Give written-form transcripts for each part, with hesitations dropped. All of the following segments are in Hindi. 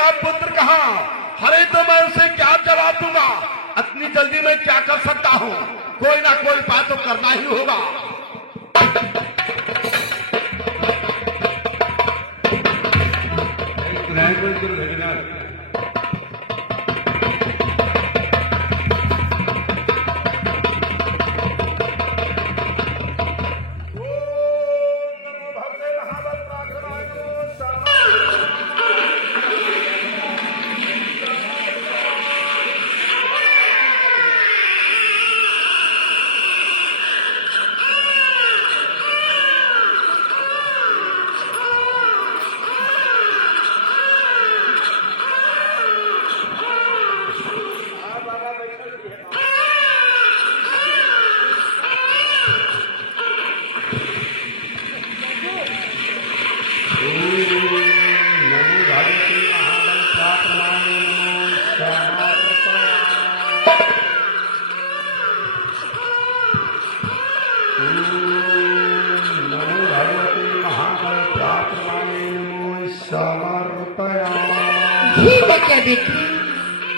मेरा पुत्र कहाँ? अरे तो मैं उसे क्या जवाब दूंगा? इतनी जल्दी मैं क्या कर सकता हूँ? कोई ना कोई उपाय तो करना ही होगा। ठीक है क्या बेटी,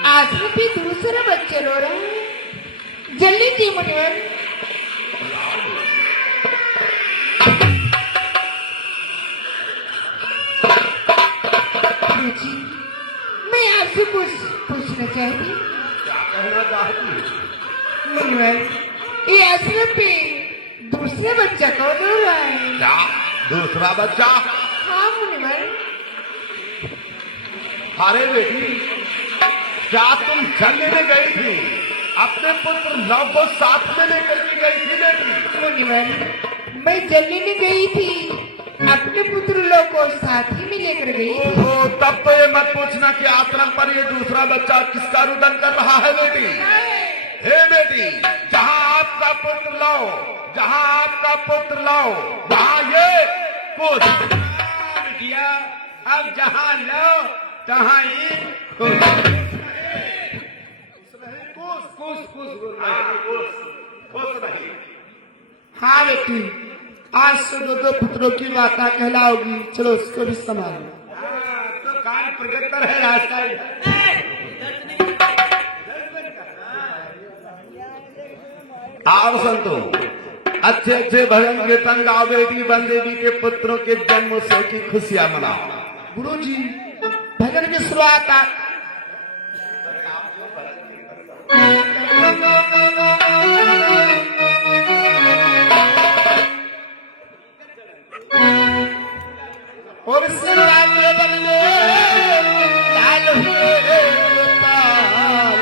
आश्रम पे दूसरा बच्चा रो रहा है। जल्दी जी मुनिवर। जी मैं आपसे पूछना चाहती। क्या कहना चाहती? मुनिवर, ये आश्रम पे दूसरा बच्चा कौन रो रहा है? क्या दूसरा बच्चा? हाँ मुनिवर। अरे बेटी, क्या तुम जल लेने गई थी? अपने पुत्र लव को साथ में लेकर के गई थी बेटी? मुनिवर, मैं जल लेने गई थी, अपने पुत्र लोग को साथ ही में लेकर गई थी। ओहो, तब तो ये मत पूछना कि आश्रम पर ये दूसरा बच्चा किसका रुदन कर रहा है बेटी। हे बेटी, जहाँ आपका पुत्र लो, जहाँ आपका पुत्र लो, वहाँ ये कुछ बिटिया, अब जहाँ लो तहाँ ही हाँ बेटी, आज से दो पुत्रों की माता कहलाओगी। चलो उसको भी संभालो। तो काल प्रगतर है रास्ता। आओ संतो, अच्छे अच्छे भजन कीर्तन गाओ बेटी, बन देवी के पुत्रों के जन्म उत्सव की खुशियां मनाओ। गुरु जी, भजन की शुरुआत आप और सिर वाले बंदे लाल हुए पाल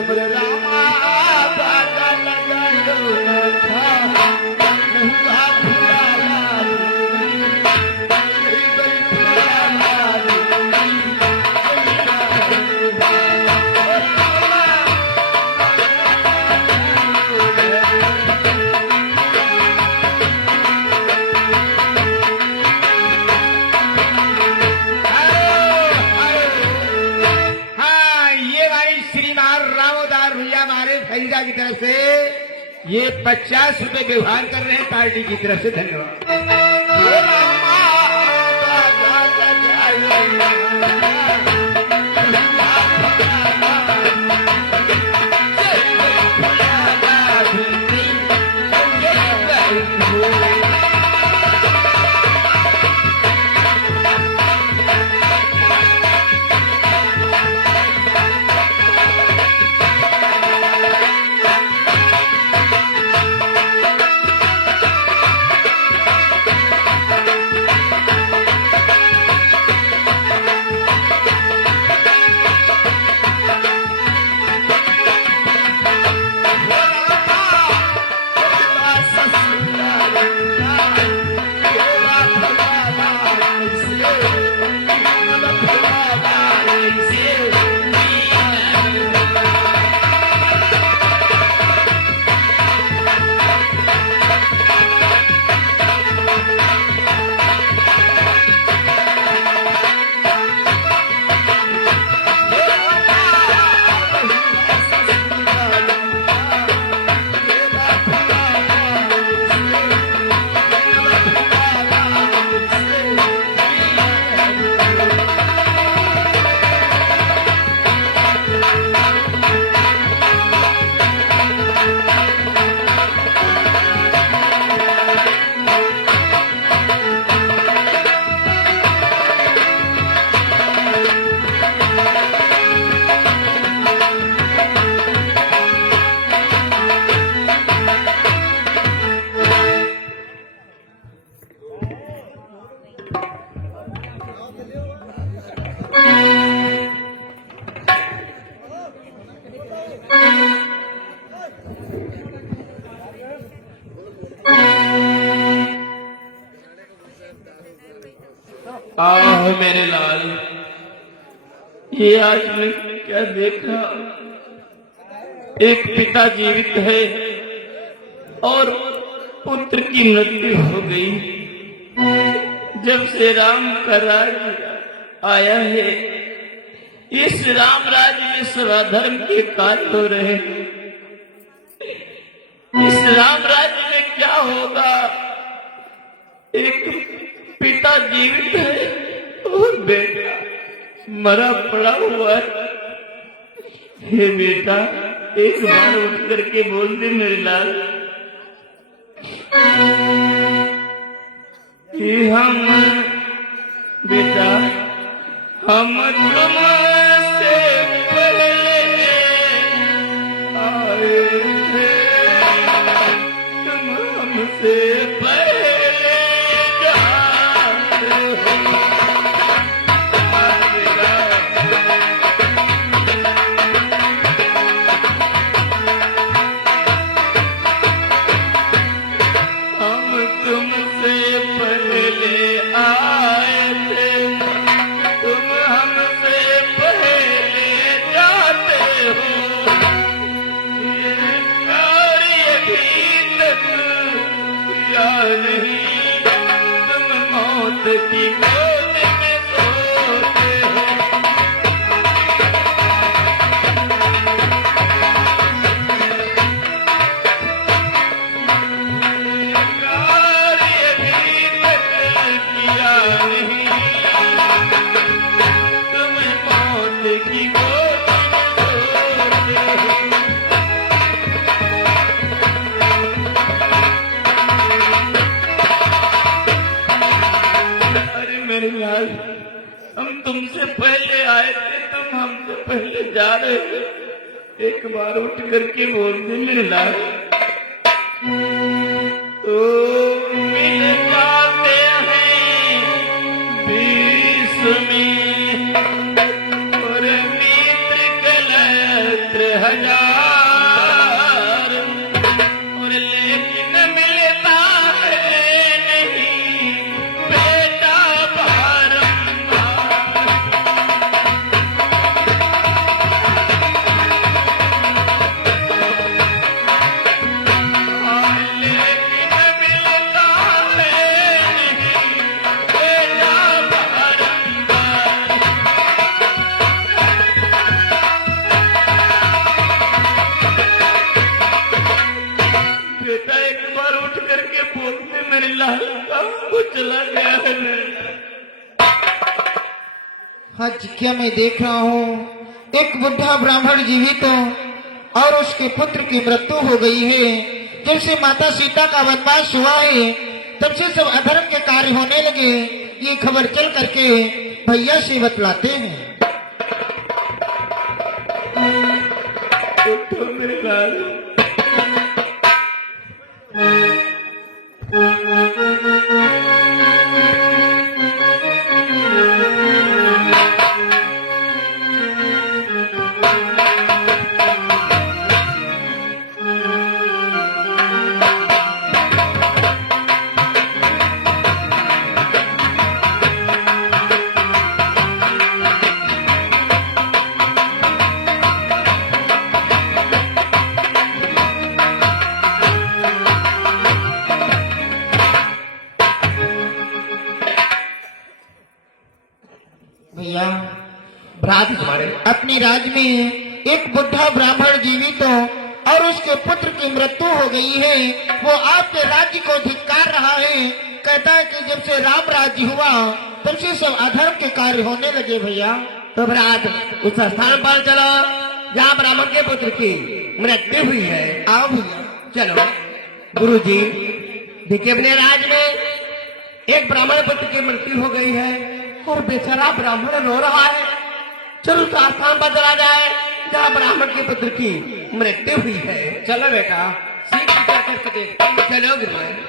प्रेम रे रामा धागा लगायो न था नहुआ फुलाला गई गई फुलाला हाँ, ये भाई श्रीमान रामोदार भैया हमारे फरीदा की तरफ से ये 50 रुपए व्यवहार कर रहे हैं पार्टी की तरफ से। धन्यवाद। आओ मेरे लाल, ये आज मैं क्या देखा, एक पिता जीवित है और पुत्र की मृत्यु हो गई। जब से राम का राज्य आया है, इस राम राज्य में सर्वधर्म के कार्य हो रहे हैं। इस राम राज्य में क्या होगा, एक पिता जीवित है और बेटा मरा पड़ा हुआ है। हे बेटा, एक बार उठ करके बोल दे मेरे लाल कि हम बेटा, हम तुमसे पहले आए थे, तुम हमसे पहले की गोद में सोते हो। कार्य भी तक किया नहीं, तुम मौत की गोद में सोते हो। मेरे लाल, हम तुमसे पहले आए थे, तुम हमसे पहले जा रहे थे। एक बार उठ करके बोल दे मेरे लाल। तो मिल जाते हैं बीच में और मित्र कलत्र हजार। लाल को चला गया है। आज क्या मैं देख रहा हूँ, एक बुढ़ा ब्राह्मण जीवित और उसके पुत्र की मृत्यु हो गई है। जब से माता सीता का वनवास हुआ है तब से सब अधर्म के कार्य होने लगे। ये खबर चल करके भैया से बतलाते हैं। तो मेरे लाल भैया भ्रात हमारे अपने राज्य में एक बुढ़ा ब्राह्मण जीवित और उसके पुत्र की मृत्यु हो गई है। वो आपके राज्य को धिक्कार रहा है। कहता है कि जब से राम राज्य हुआ तब से सब अधर्म के कार्य होने लगे। भैया तो भ्रात उस स्थान पर चलो जहाँ ब्राह्मण के पुत्र की मृत्यु हुई है। आओ भैया। चलो गुरुजी, देखिए अपने राज्य में एक ब्राह्मण पुत्र की मृत्यु हो गई है और बेचारा ब्राह्मण रो रहा है। चलो उस स्थान पर चला जाए जहाँ ब्राह्मण के पुत्र की मृत्यु हुई है। चलो बेटा, सीख विचार करके देखते हैं। चलो गुरुजी।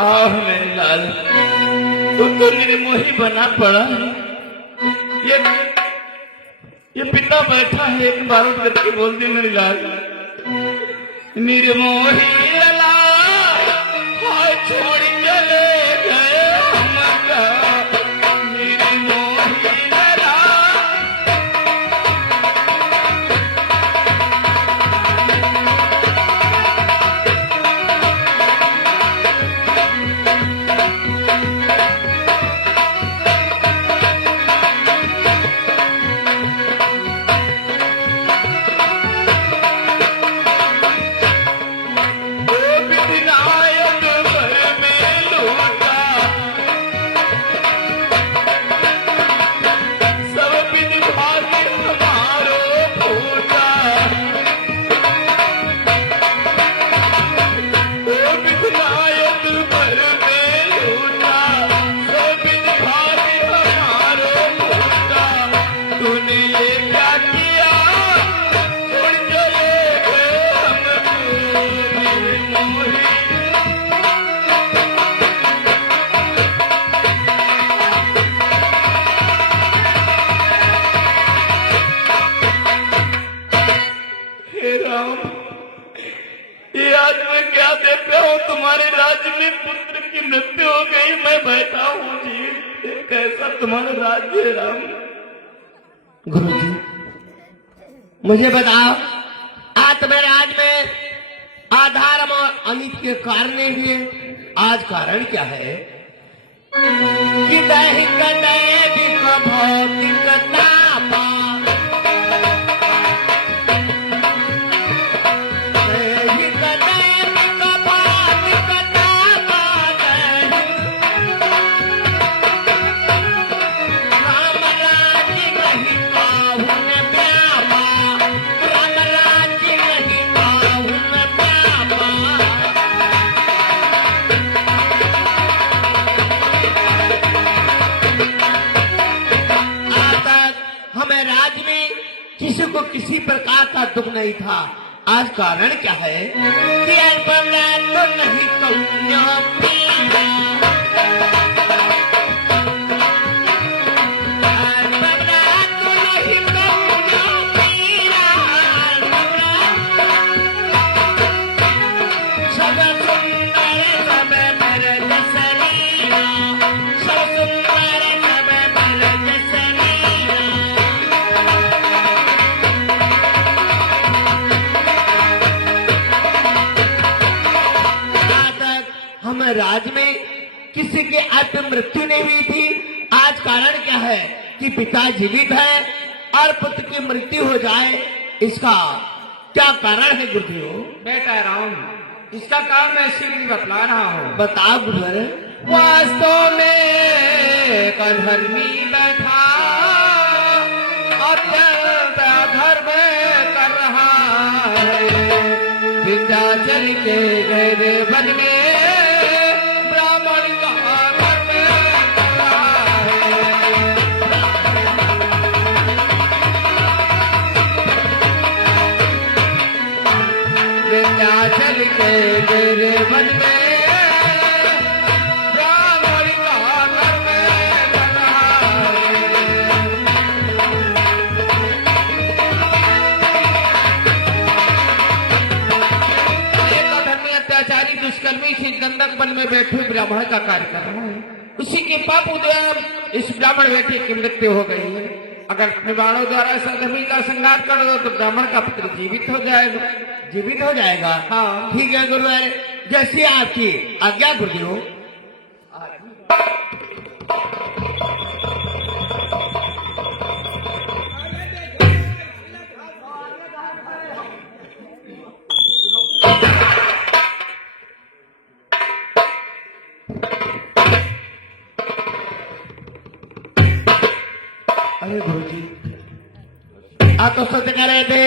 आह मेरे लाल, तू तो निर्मोही बना पड़ा है। ये पिता बैठा है, एक बार उठ करके बोल दे मेरे लाल। निर्मोही लला हाय छोड़ चले गए हमका। निर्मोही लला तुम्हारे राज्य में पुत्र की मृत्यु हो गई, मैं बैठा हूँ जी। ये कैसा तुम्हारा राज्य है राम? गुरुजी मुझे बताओ, आज तुम्हारे राज्य में आधार और अनित के कारण हुए, आज कारण क्या है? कि दैहिक दैविक भौतिक तापा, दैहिक दैविक भौतिक तापा, राम राज्य नहीं पाहुन व्यापा, राम राज्य नहीं पाहुन व्यापा। हमें राज्य में किसी को किसी प्रकार का दुख नहीं था, आज कारण क्या है? कि अल्पज्ञान तो नहीं कौन्या पीड़ा, अल्पज्ञान तो नहीं कौन्या पीड़ा, अल्पज्ञान की आज तक मृत्यु नहीं हुई थी। आज कारण क्या है कि पिता जीवित है और पुत्र की मृत्यु हो जाए, इसका क्या कारण है गुरुदेव? बेटा राम, इसका कारण मैं शीघ्र बतला रहा हूँ। बताओ गुरुवर। वास्तव में कधर्मी बैठा अत्यंत अधर्म कर रहा है। विंध्याचल के गहरे वन में ब्राह्मण का धर्म कर रहा है। विंध्याचल के गहरे वन में दुष्कर्मी से गंधक वन में बैठे ब्राह्मण का कार्य कर रहा है। उसी के पाप उदय इस ब्राह्मण बेटे की मृत्यु हो गई है। अगर निवाणों द्वारा इस अधर्मी का संहार कर दो तो ब्राह्मण का पुत्र जीवित हो जाएगा। जीवित हो जाएगा? हाँ ठीक है गुरुवर, जैसी आपकी आज्ञा गुरुदेव। अरे गुरुजी, आप तो सत्य कह रहे थे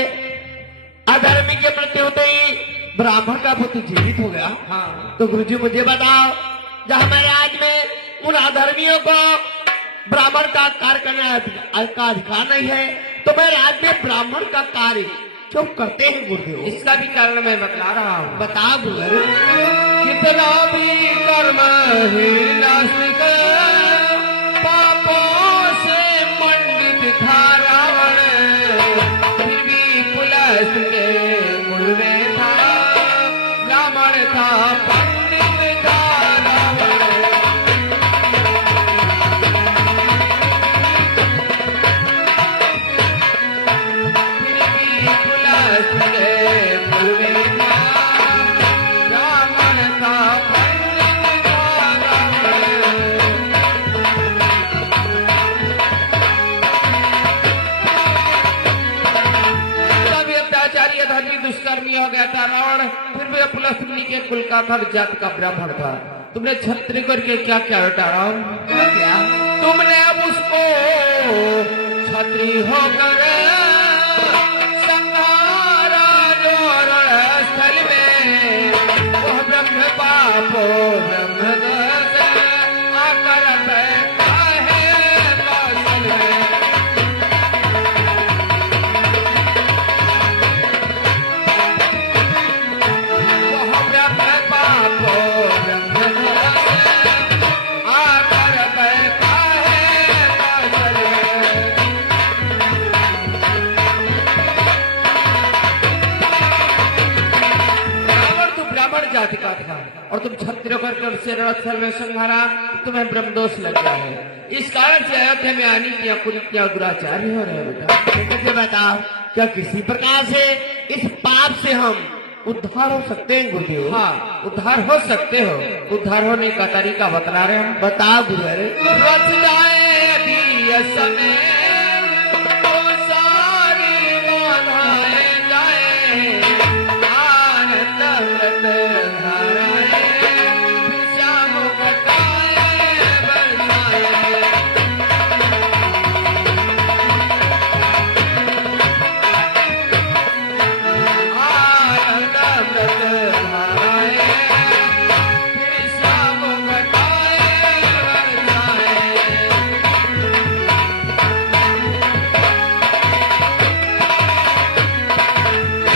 अधर्मी की मृत्यु होते ही ब्राह्मण का पुत्र जीवित हो गया। हाँ तो गुरुजी मुझे बताओ, जब हमारे आज में उन अधर्मियों को ब्राह्मण का कार्य करने का अधिकार नहीं है, तो मैं राज्य में ब्राह्मण का कार्य क्यों करते हैं गुरुदेव? इसका भी कारण मैं बतला रहा हूँ। बताओ गुरुदेव। कितना भी कर्म ही नास्तिक पापों से मंडित था रावण, फिर भी पुलस्त के मूल में था ब्राह्मण था पंडित था रावण। फिर भी पुलस्त के मूल में था ब्राह्मण था पंडित था रावण। तभी अत्याचारी अधर्मी दुष्कर्मी हो गया था रावण, फिर भी पुलस्त मुनि के कुल का था, जात का ब्राह्मण था। तुमने छत्री करके क्या क्या बेटा रावण? क्या तुमने अब उसको छत्री होकर संहारा जो रणस्थल में, वह ब्रह्म पापो ब्रह्म दोष आकर बैठा है कौशल में। वह ब्रह्म पापो ब्रह्म दोष आकर बैठा है कौशल में। रावण तू ब्राह्मण जाति का था और तुम क्षत्रिय करके उससे रणस्थल में संहारा, तुम्हें ब्रह्मदोष लग गया है। इस कारण से अयोध्या में आने की कुरीतियां दुराचारी हो रहे हैं बेटा। मुझे बताओ, क्या किसी प्रकार से इस पाप से हम उद्धार हो सकते हैं गुरुदेव? हाँ उद्धार हो सकते हो। उद्धार होने का तरीका बता रहे हैं। बताओ गुरुवर। रच जाए यदि ये समय तो सारी बाधाएं जाए, आनंद व्रत धाराएं श्याम घटाए बरसाए। आनंद व्रत धाराएं श्याम घटाए बरसाए।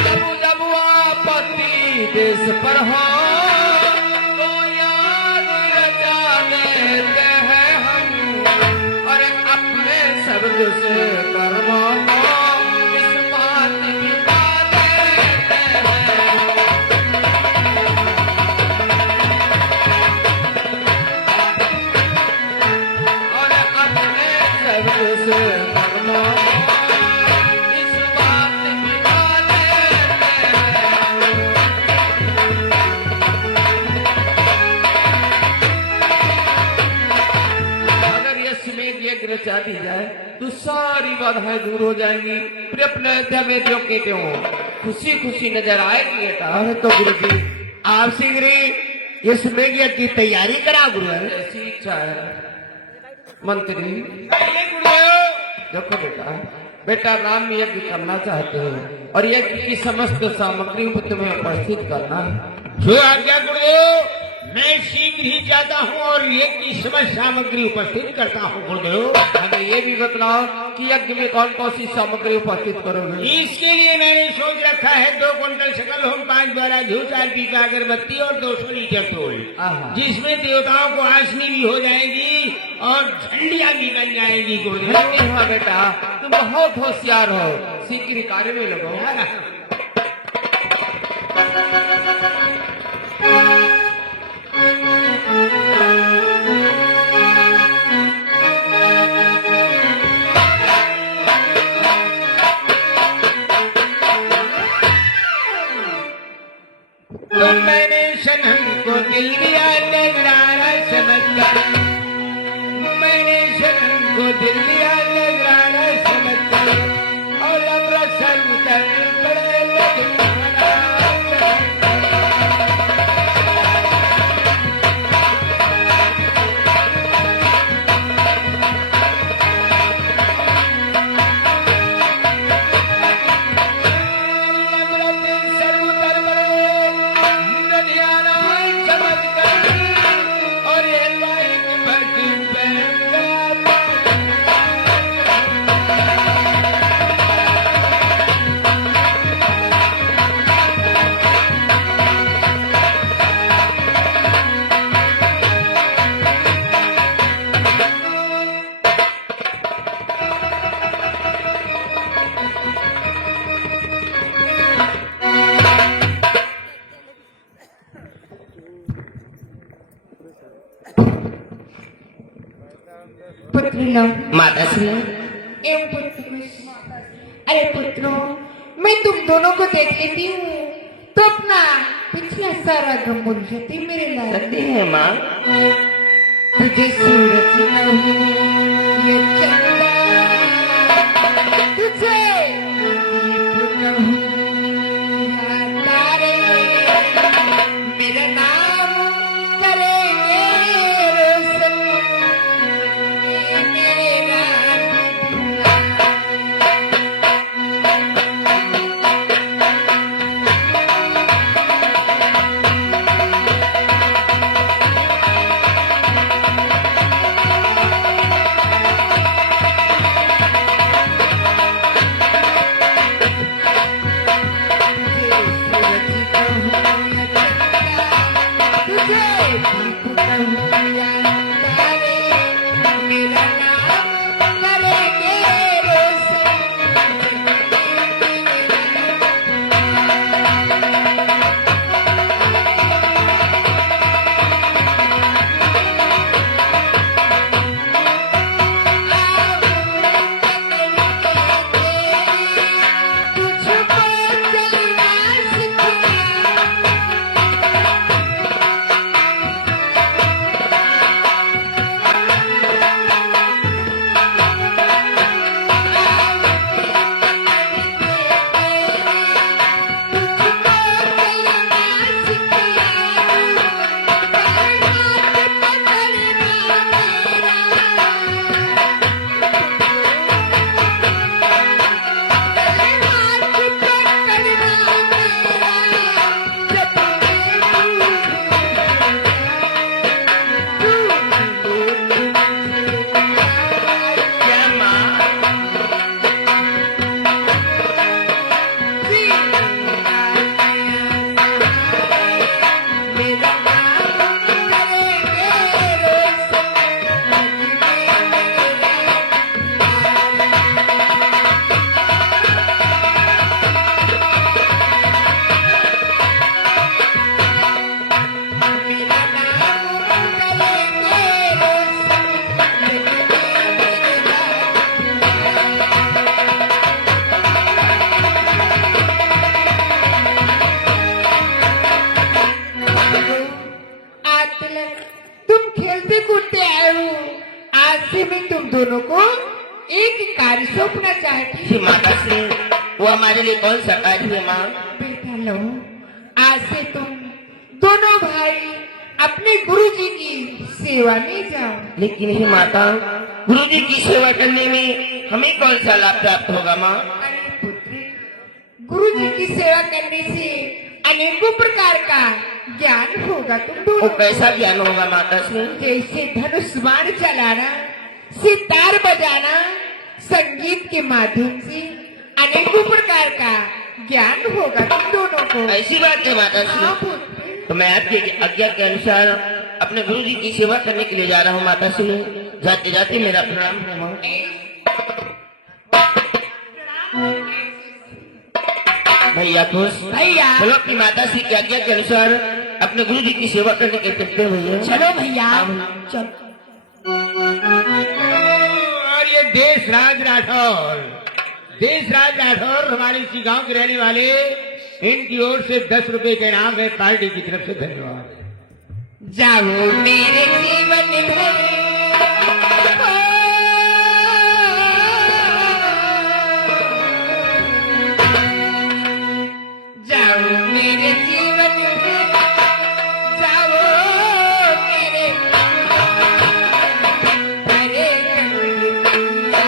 जब जब आपत्ति देश पर हो तो याद रचा देते हैं हम, और अपने सब दुष्कर्मों को इस बात मिटा देते हैं। और अपने सब दुष्कर्मों को इस बात मिटा देते हैं। बाधाएं दूर हो जाएंगी, फिर अपने अयोध्या में जो कहते हो खुशी खुशी नजर आएगी बेटा। अरे तो गुरु जी आप शीघ्र ही इस यज्ञ की तैयारी करा गुरु। ऐसी इच्छा है मंत्री। देखो बेटा, बेटा राम यज्ञ करना चाहते हो और यज्ञ की समस्त सामग्री को तुम्हें उपस्थित करना है। जो आज्ञा गुरुदेव, मैं शीघ्र ही जाता हूँ और यज्ञ की समस्त सामग्री उपस्थित करता हूँ गुरुदेव। हमें ये भी बतलाओ कि यज्ञ में कौन कौन सी सामग्री उपस्थित करोगे। इसके लिए मैंने सोच रखा है 2 कुंटल सकल होम, 5 बारह घी, 4 पीपा अगरबत्ती और 200 लीटर तोल, आहा। जिसमें देवताओं को आसनी भी हो जाएगी और झंडियां भी बन जाएगी गुरुदेव। हाँ बेटा, तुम बहुत होशियार हो, शीघ्र कार्य में लगो। तो मैंने सनम को दिल दिया नजराना समझकर, मैंने सनम को दिल दिया नजराना समझकर, और अब रसम कर बड़े नजराना पुत्र लो। माता श्री एवं पुत्र कुश। अरे पुत्रों, मैं तुम दोनों को देख लेती हूँ तो अपना पिछला सारा गम भूल जाती मेरे लाल। सकती है माँ। तुझे सूरज नहीं ये चंदा, तुझे दीप नहीं या तारे, मेरा नाम करेंगे रोशन, ये मेरे राज दुल्हा। कार्य सौंपना चाहती जी हूँ। माता श्री, वो हमारे लिए कौन सा कार्य है माँ? बेटा लो, आज से तुम दोनों भाई अपने गुरुजी की सेवा में जाओ। लेकिन ही माता, गुरु जी की सेवा करने में हमें कौन सा लाभ प्राप्त होगा माँ? अरे पुत्र, गुरुजी की सेवा करने से अनेकों प्रकार का ज्ञान होगा तुम वो दोनों। कैसा ज्ञान होगा माता श्री? जैसे धनुष बाण चलाना, सितार बजाना, संगीत के माध्यम से अनेकों प्रकार का ज्ञान होगा तुम दोनों को। ऐसी बात है माता हाँ श्री, पुत्र, तो मैं आपकी आज्ञा के अनुसार अपने गुरु जी की सेवा करने के लिए जा रहा हूँ माता श्री। जाते जाते मेरा प्रणाम है माँ। भैया खुश भैया चलो अपनी माता श्री की आज्ञा के अनुसार अपने गुरु जी की सेवा करने के चलते हैं भैया। चलो भैया चलो। और ये देशराज राठौर हमारे इसी गांव के रहने वाले, इनकी ओर से 10 रुपए का इनाम है, पार्टी की तरफ से धन्यवाद। जाओ मेरे जीवन में जाओ मेरे जीवन में, जाओ मेरे हरे कन्हैया।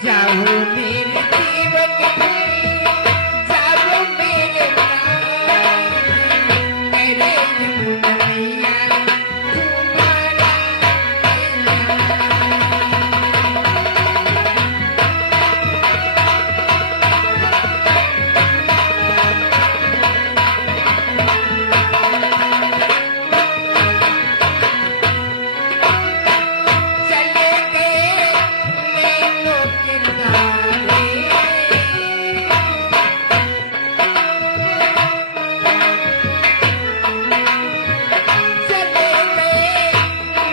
जाओ मेरे जीवन में, जाओ मेरे प्राण, मेरे दुनिया तुम्हारा चले गए नैनों के तारे, चले गए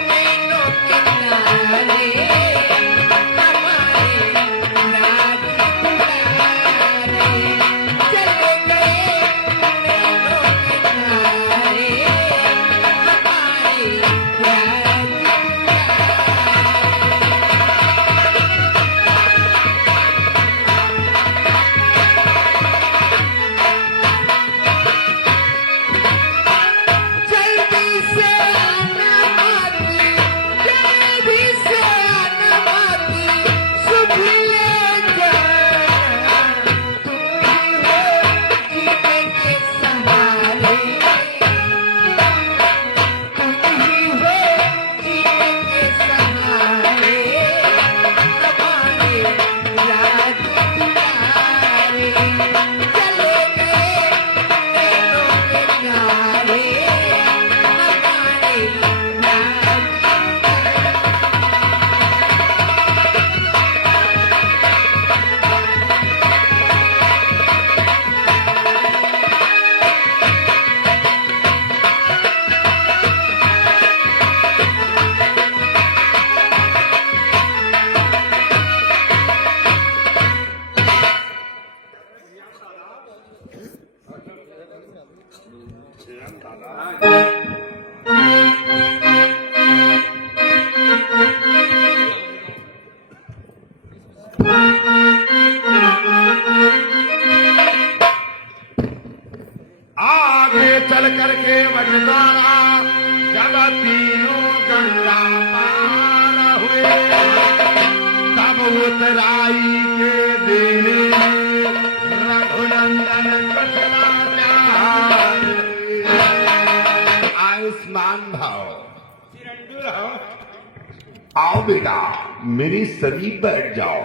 नैनों के तारे, हमारे राज दुलारे। चले गए नैनों के तारे, हमारे राज जल्दी से आना माती, जल्दी से आना माती, शुभ ले जाना। तुम ही हो जीने के सहारे, तुम ही हो जीने के सहारे, हमारे राज दुलारे। चले गए नैनों के तारे, हमारे राज आगे चल करके बटवारा जब तीनों गंगा पार हुए, तब उतराई के दिन रघुनंदन कृष्णाचार्य। आयुष्मान भाव। आओ बेटा, मेरी समीप बैठ जाओ।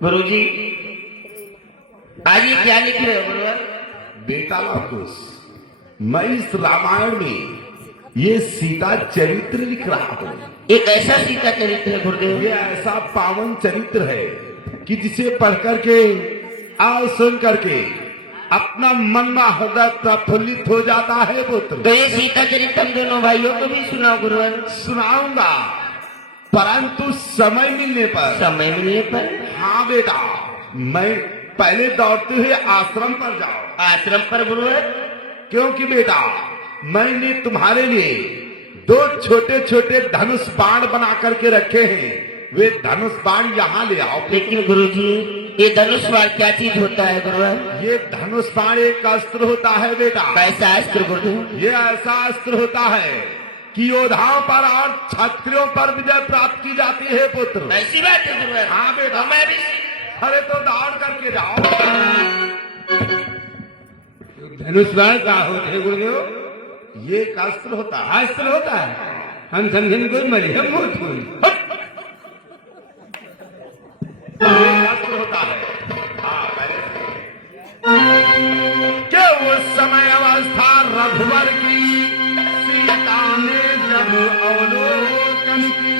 गुरु जी आज ये क्या लिख रहे हो गुरुवर? बेटा लाकुस, मैं इस रामायण में ये सीता चरित्र लिख रहा हूँ। एक ऐसा सीता चरित्र है गुरुदेव, ये ऐसा पावन चरित्र है कि जिसे पढ़ करके और सुन करके अपना मन में हृदय प्रफुल्लित हो जाता है पुत्र। तो ये सीता चरित्र हम दोनों भाइयों को भी सुनाओ गुरुवर। सुनाऊंगा, परंतु समय मिलने पर। समय मिलने पर? हाँ बेटा, मैं पहले दौड़ते हुए आश्रम पर जाओ। आश्रम पर गुरुवर? क्योंकि बेटा मैंने तुम्हारे लिए 2 छोटे छोटे धनुष बाण बना करके रखे हैं, वे धनुष बाण यहाँ ले आओ। लेकिन गुरुजी ये धनुष बाण क्या चीज होता है गुरुवर? ये धनुष बाण एक अस्त्र होता है बेटा। कैसा अस्त्र गुरुदेव? ये ऐसा अस्त्र होता है कि योद्धाओं पर और क्षत्रियों पर विजय प्राप्त की जाती है पुत्र। ऐसी बात है गुरुवर? हाँ बेटा, मैं भी। अरे तो दौड़ करके जाओ। धनुष बाण का होते हैं गुरुदेव? ये एक अस्त्र होता है। अस्त्र होता है, हम समझेंगे कोई मरी हम बहुत हुई। एक अस्त्र होता है। हाँ, पहले कि उस समय अवस्था रघुवर की, सीता ने जब अवलोकन की,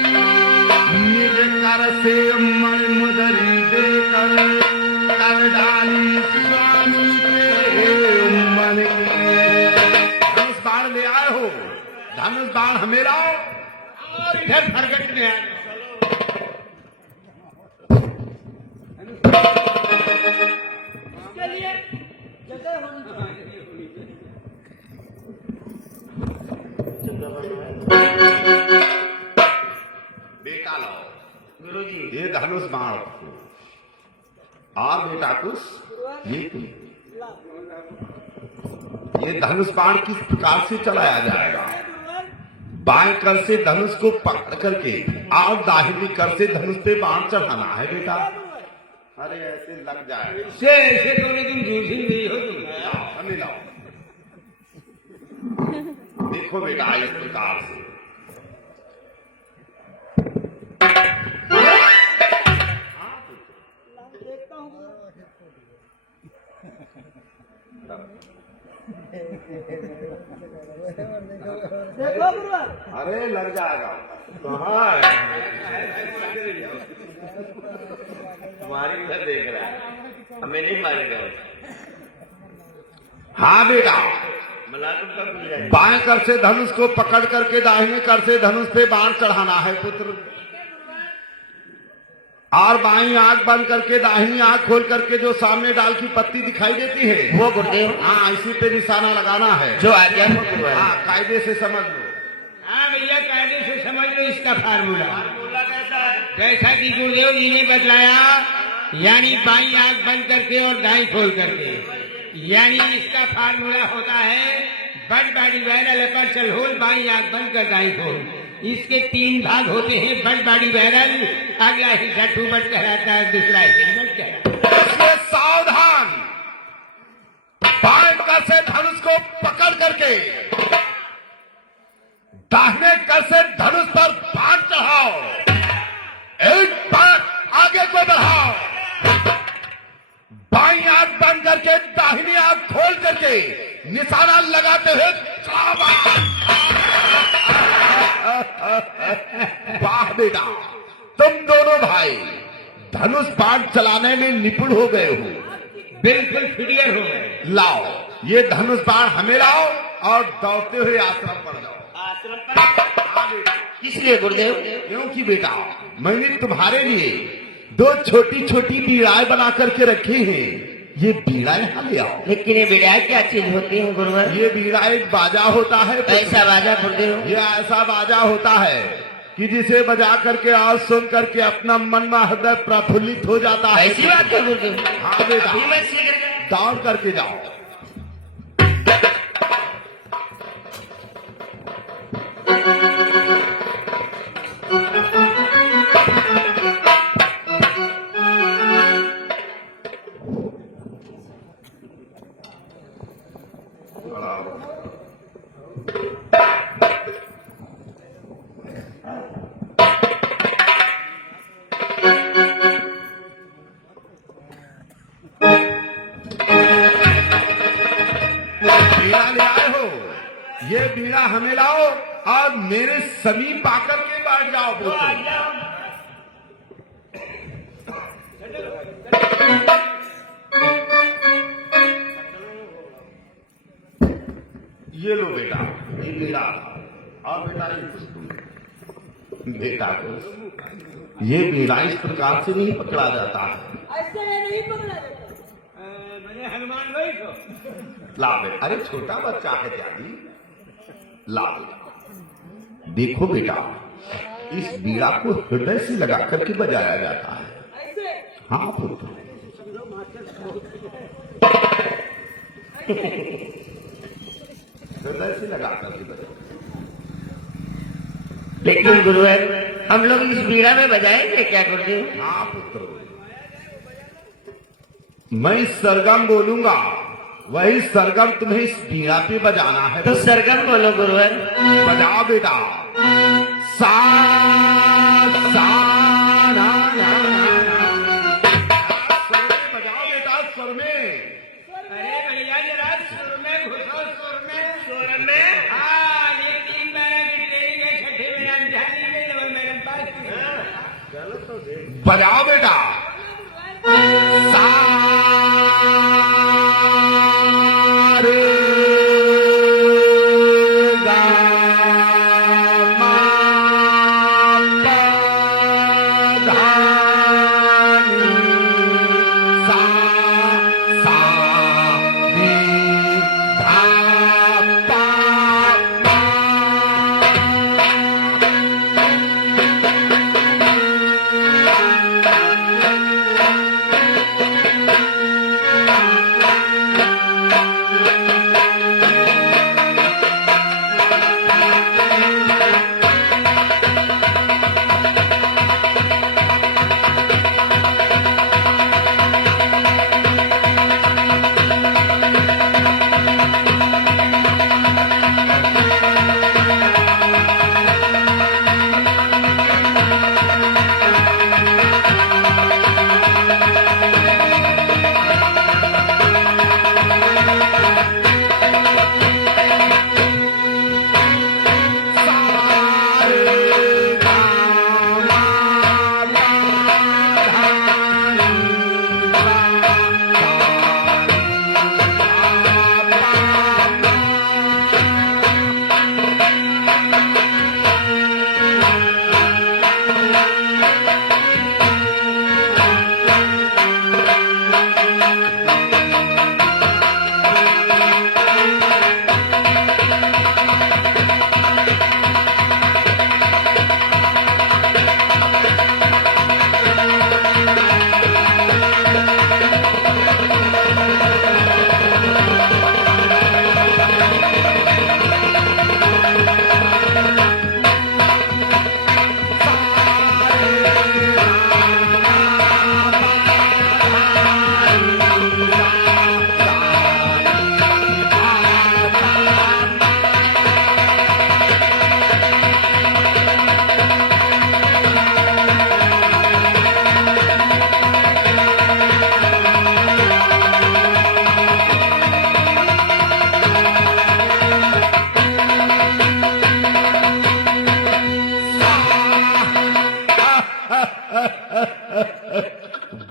निज कर से मणि मुदरी देकर कर डाली स्वामी के मन की। धनुष बाण ले आए हो, धनुष बाण हमें लाओ और इधर प्रगट में आए। बेटा लाओ गुरुजी ये धनुष बाण और बेटा कुछ ये धनुष बाण किस प्रकार से चलाया जाएगा? बाएं कर से धनुष को पकड़ करके और दाहिनी कर से धनुष पे बाण चढ़ाना है बेटा। अरे ऐसे लग जाए से ऐसे तो तुम झूठी नहीं हो तुम। हमें लाओ। देखो बेटा इस प्रकार से अरे लग जाएगा। हमारी घर देख रहा है, हमें नहीं मारेगा। हाँ बेटा, मलाकुम का खुल जाएगा। बाएं कर से धनुष को पकड़ करके दाहिने कर से धनुष पे बाण चढ़ाना है पुत्र। और बाईं आंख बंद करके दाहिनी आंख खोल करके जो सामने डाल की पत्ती दिखाई देती है वो गुरुदेव? हाँ, इसी पे निशाना लगाना है। जो आज्ञा हो गुरुवर। हाँ, कायदे से समझ लो। हाँ भैया, कायदे से समझ लो इसका फार्मूला। फार्मूला कैसा है? जैसा कि गुरुदेव जी ने बतलाया, यानी बाईं आंख बंद करके और दाई खोल करके, यानी इसका फार्मूला होता है बट बाडी वायरल अपर चल होल, बाईं आंख बंद कर दाई खोल। इसके 3 भाग होते हैं, बट बाडी वायरल, अगला हिस्सा टूबट कहलाता है, दूसरा हिस्सा कहलाता है। इसलिए सावधान, बाएं कर से धनुष को पकड़ करके दाहिने कर से धनुष पर बाण चढ़ाओ। एक बाण आगे को बढ़ाओ, बाईं आंख बंद करके दाहिनी आंख खोल करके निशाना लगाते हुए वाह बेटा, तुम दोनों भाई धनुष बाण चलाने में निपुण हो गए हो। बिल्कुल क्लियर हो गए। लाओ ये धनुष बाण हमें लाओ और दौड़ते हुए आश्रम पर जाओ। आश्रम पर? किस लिए गुरुदेव? क्योंकि बेटा मैंने तुम्हारे लिए 2 छोटी छोटी बीड़ाएं बना करके रखी हैं, ये बीड़ा यहाँ ले आओ। लेकिन ये बिड़ाई क्या चीज होती है गुरुवर? ये बीड़ा एक बाजा होता है। ऐसा बाजा गुरुदेव? ये ऐसा बाजा होता है कि जिसे बजा करके और सुन करके अपना मन में हृदय प्रफुल्लित हो जाता है। ऐसी बात है गुरुदेव? हाँ बेटा, अभी मैं सीख रहा। दौड़ करके जाओ। हमें लाओ और मेरे समीप आकर के बैठ जाओ पुत्र। ये लो बेटा, ये बेटा और बेटा बेटा को ये बीड़ा इस प्रकार से नहीं पकड़ा जाता है। ऐसे नहीं पकड़ा जाता। हनुमान भाई को ला बेटा, अरे छोटा बच्चा है त्यागी, ला बेटा। देखो बेटा, इस बीड़ा को हृदय से लगा करके बजाया जाता है। ऐसे हाँ पुत्र, हृदय से लगा करके बजाया। लेकिन गुरुवर हम लोग इस बीड़ा में बजाएंगे क्या गुरुदेव? हाँ पुत्र, मैं सरगम बोलूंगा, वही सरगम तुम्हें इस बीड़ा पे बजाना है। तो सरगम बोलो गुरुवर। बजाओ बेटा। सा सा ना ना ना। स्वर में बजाओ बेटा, स्वर में। अरे भैया जरा सुर में घुसो, सुर में हाँ, ये 3 महीने की ट्रेनिंग है, छठे में अनजानी में तो मेरे पास बजाओ बेटा। सा रे गा मा पा धा नी सा सा नी धा पा पा।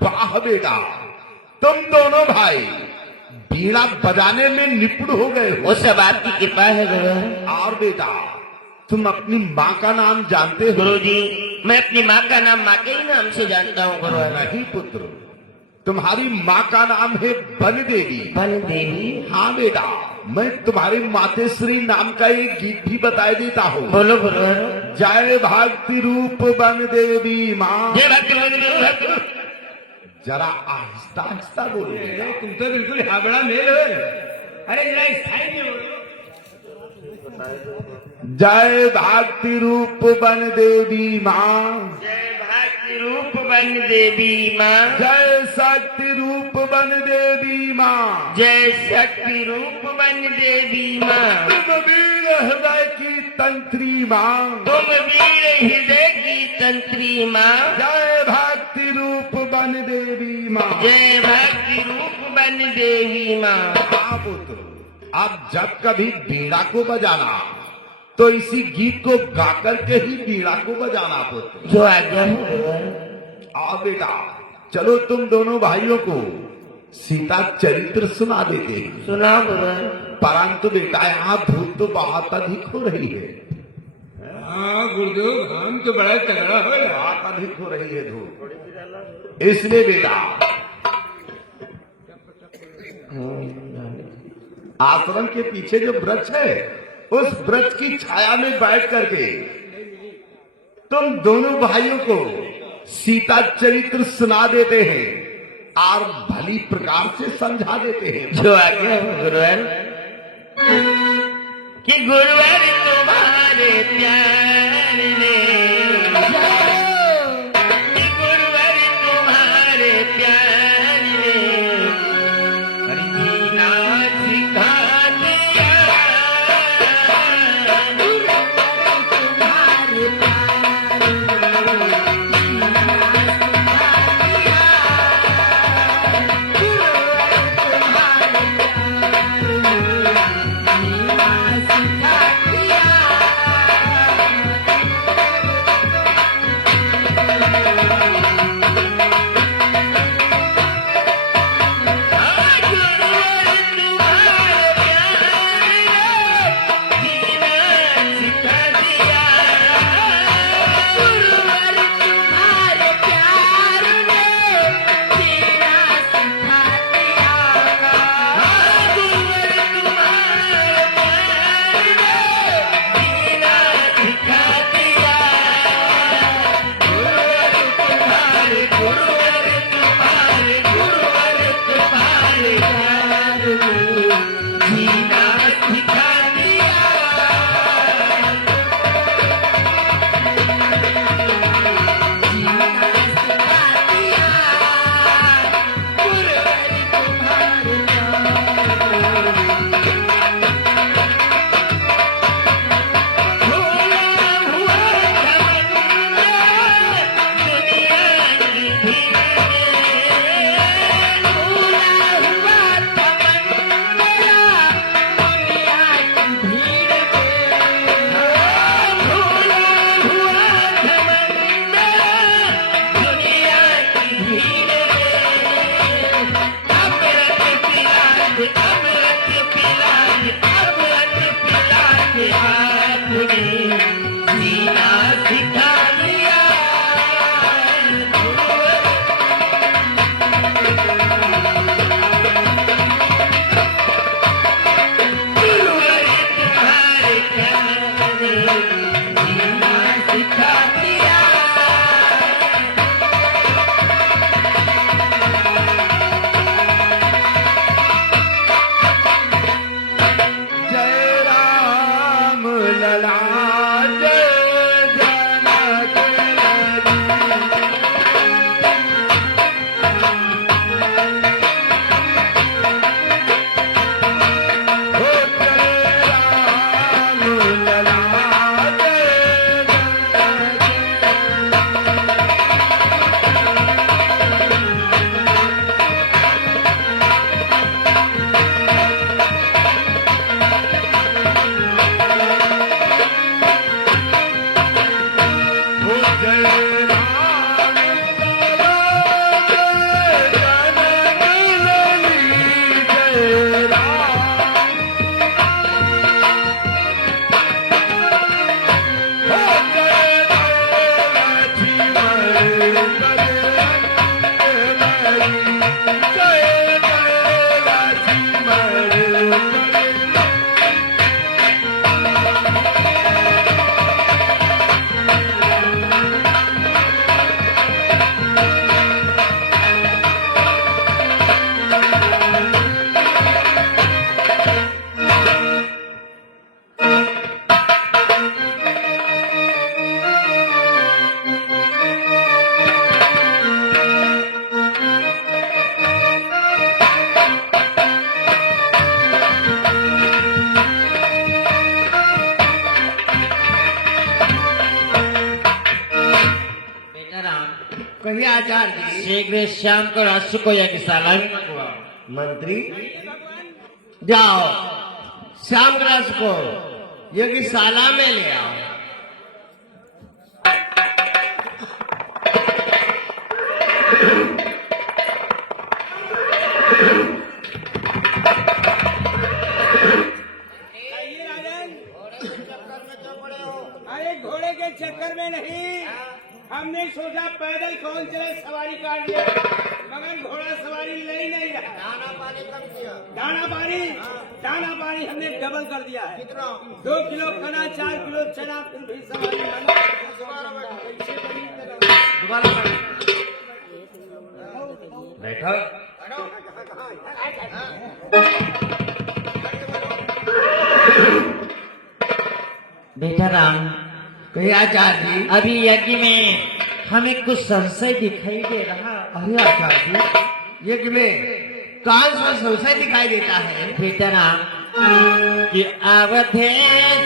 वाह बेटा, तुम दोनों भाई बीड़ा बजाने में निपुण हो गए हो। वो सब आपकी कृपा है गुरुवर। और बेटा, तुम अपनी माँ का नाम जानते हो? गुरु जी, मैं अपनी माँ का नाम माँ के ही नाम से जानता हूँ गुरुवर। नहीं पुत्र, तुम्हारी माँ का नाम है बन देवी। बन देवी? हाँ बेटा, मैं तुम्हारी मातेश्री नाम का एक गीत भी बता देता हूँ। बोलो गुरुवर। जय भक्ति रूप बन देवी माँ। जय भक्ति बन देवी। जरा आहिस्ता आहिस्ता बोलो। तुम तो बिल्कुल हावड़ा मेल हो। अरे जरा स्थाई में बोलो। जय भक्ति रूप बन देवी माँ। जय भक्ति रूप बन देवी माँ। जय शक्ति रूप बन देवी माँ। जय शक्ति रूप बन देवी माँ। तुम वीर हृदय की तंत्री माँ। तुम वीर हृदय की तंत्री माँ। जय भक्ति रूप बन देवी माँ। जय भक्ति रूप बन देवी माँ। हाँ पुत्र, अब जब कभी बीड़ा को बजाना तो इसी गीत को गा करके ही वीणा को बजाना पुत्र। जो आज्ञा हो गुरुवर। आ बेटा, चलो तुम दोनों भाइयों को सीता चरित्र सुना देते हैं। सुना गुरुवर। परंतु बेटा यहाँ धूप तो बहुत अधिक हो रही है। हाँ गुरुदेव, हम तो बड़ा तगड़ा हो यार। बहुत अधिक हो रही है धूप, इसलिए बेटा आश्रम के पीछे जो वृक्ष है उस वृक्ष की छाया में बैठ करके तुम दोनों भाइयों को सीता चरित्र सुना देते हैं और भली प्रकार से समझा देते हैं। जो आज्ञा हो गुरुवर। कि गुरुवर तुम्हारे प्यार ने, कि गुरुवर तुम्हारे प्यार ने जीना सिखा दिया। कहिए आचार्य जी। शीघ्र शाम को राष्ट्र को यज्ञ शाला में मंगवा। मंत्री जाओ, शाम ग्रास को यज्ञशाला में ले आओ। अरे घोड़े के चक्कर में नहीं, हमने सोचा पैदल कौन चले, सवारी काट लिया, मगर घोड़ा सवारी ले ही नहीं रहा। दाना पानी हमने डबल कर दिया है। 2 किलो खाना, 4 किलो चना, फिर भी सवारी बैठो। बेटा राम, कहीं आचार्य जी, अभी यज्ञ में हमें कुछ संशय दिखाई दे रहा। अरे आचार्य जी, यज्ञ में कौन सा संशय दिखाई देता है? बेटा राम, कि अवधेश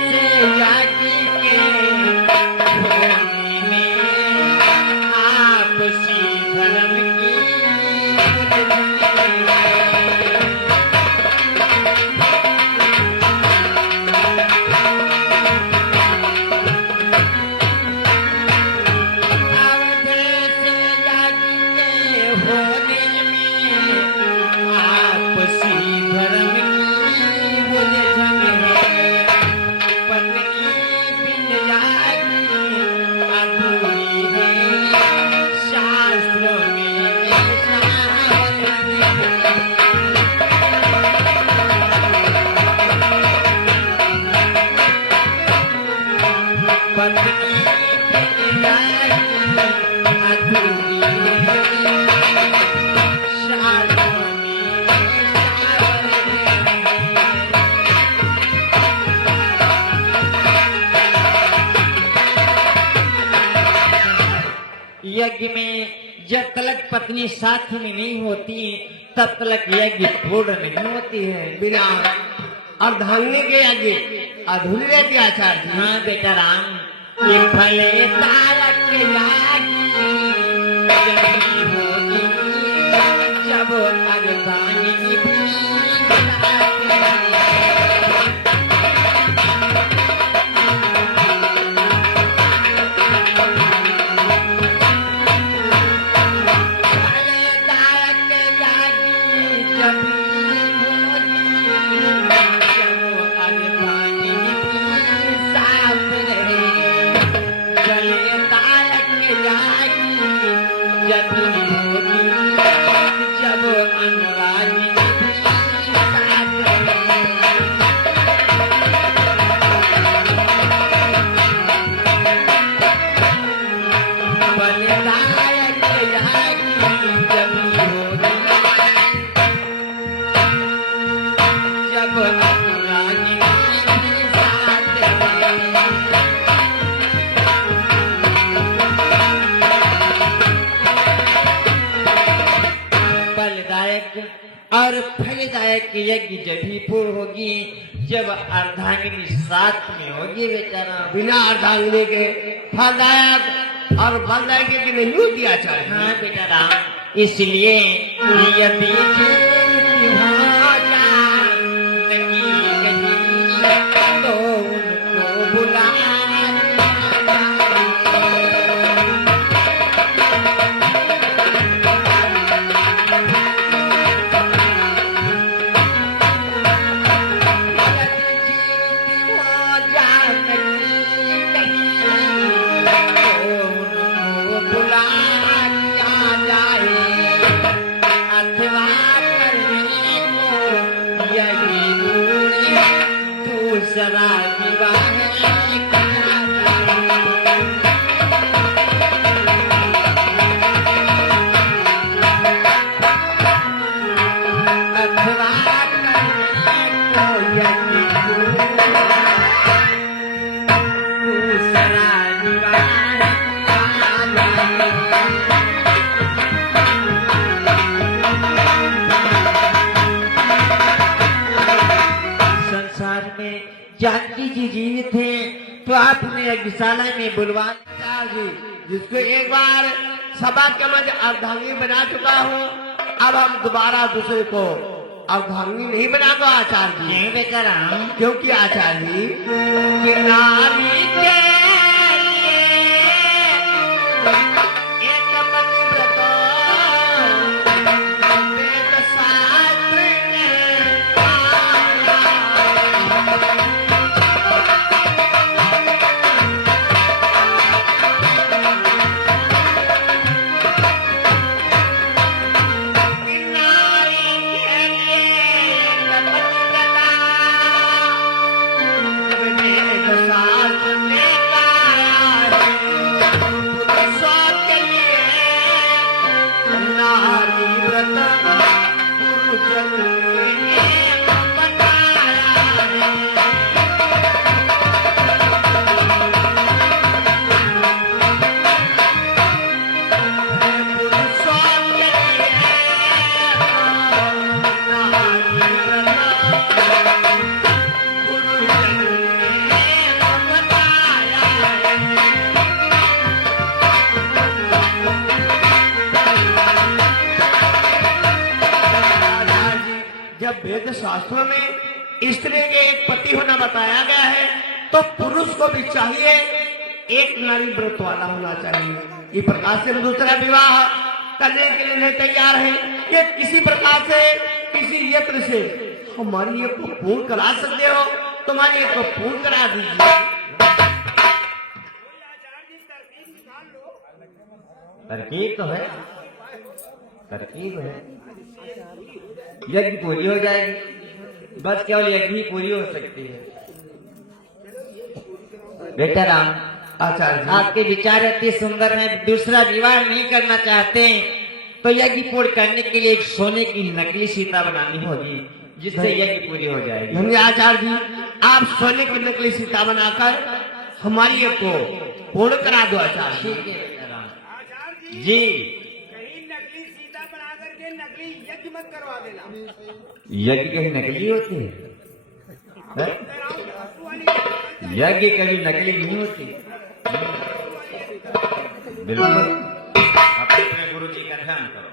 यज्ञ के होने में आपसी धर्म की यज्ञ में जब तक पत्नी साथ में नहीं होती तब तक यज्ञ पूर्ण नहीं होती है। बिना अर्धांगिनी के यज्ञ अधूरी रहती है आचार्य जी। हाँ बेटा राम, ये फले तारक यागी जगी होगी जब अर्धांगिनी भी और फलदायक यज्ञ जब ही पूर्ण होगी जब अर्धांगिनी साथ में होगी। बेचारा बिना अर्धांगिनी के फलदायक और फलदायक यज्ञ नहीं होती आचार्य। हाँ बेटा राम, इसलिए यदि तो उनको बुला जानकी जी जीवित थे तो आपने यज्ञशाला में बुलवा जी, जिसको एक बार सभा के मध्य अर्धांगिनी बना चुका हूँ, अब हम दोबारा दूसरे को अर्धांगिनी नहीं बना दो आचार्य जी। क्यों बेचाराम? क्योंकि आचार्य जी कि नारी के लिए एक पतिव्रत वेद शास्त्र में आया। कि नारी के लिए एक पतिव्रता वेद शास्त्र में आया है। पुरुषों के लिए नारी व्रत गुरुजन ने बताया है। पुरुषों के लिए नारी व्रत गुरुजन ने बताया है। जब वेद शास्त्रों में स्त्री के एक पति होना बताया गया है तो पुरुष को भी चाहिए एक नारी व्रत वाला होना चाहिए। इस प्रकार से हम दूसरा विवाह करने के लिए नहीं तैयार है कि किसी प्रकार से किसी यंत्र से हमारी एक को पूर्ण करा सकते हो, तुम्हारी एक को पूर्ण करा दीजिए। तरकीब तो है, तरकीब है। यज्ञ पूरी हो जाएगी, बस केवल यज्ञ ही पूरी हो सकती है। बेटा राम, आचार्य जी आपके विचार अति सुंदर हैं। दूसरा विवाह नहीं करना चाहते तो यज्ञ पूर्ण करने के लिए एक सोने की नकली सीता बनानी होगी जिससे यज्ञ पूरी हो जाएगी। धन्य आचार्य जी, आप सोने की नकली सीता बनाकर हमारी एक को पूर्ण करा दो आचार्य जी। ठीक है बेटा राम। आचार्य जी जी, कहीं नकली सीता बना करके नकली यज्ञ मत करवा देना। यज्ञ कहीं नकली होती है? हैं? वस्तु वाली यज्ञ कभी नकली नहीं होती। बिल्कुल, अपने गुरु जी का ध्यान करो।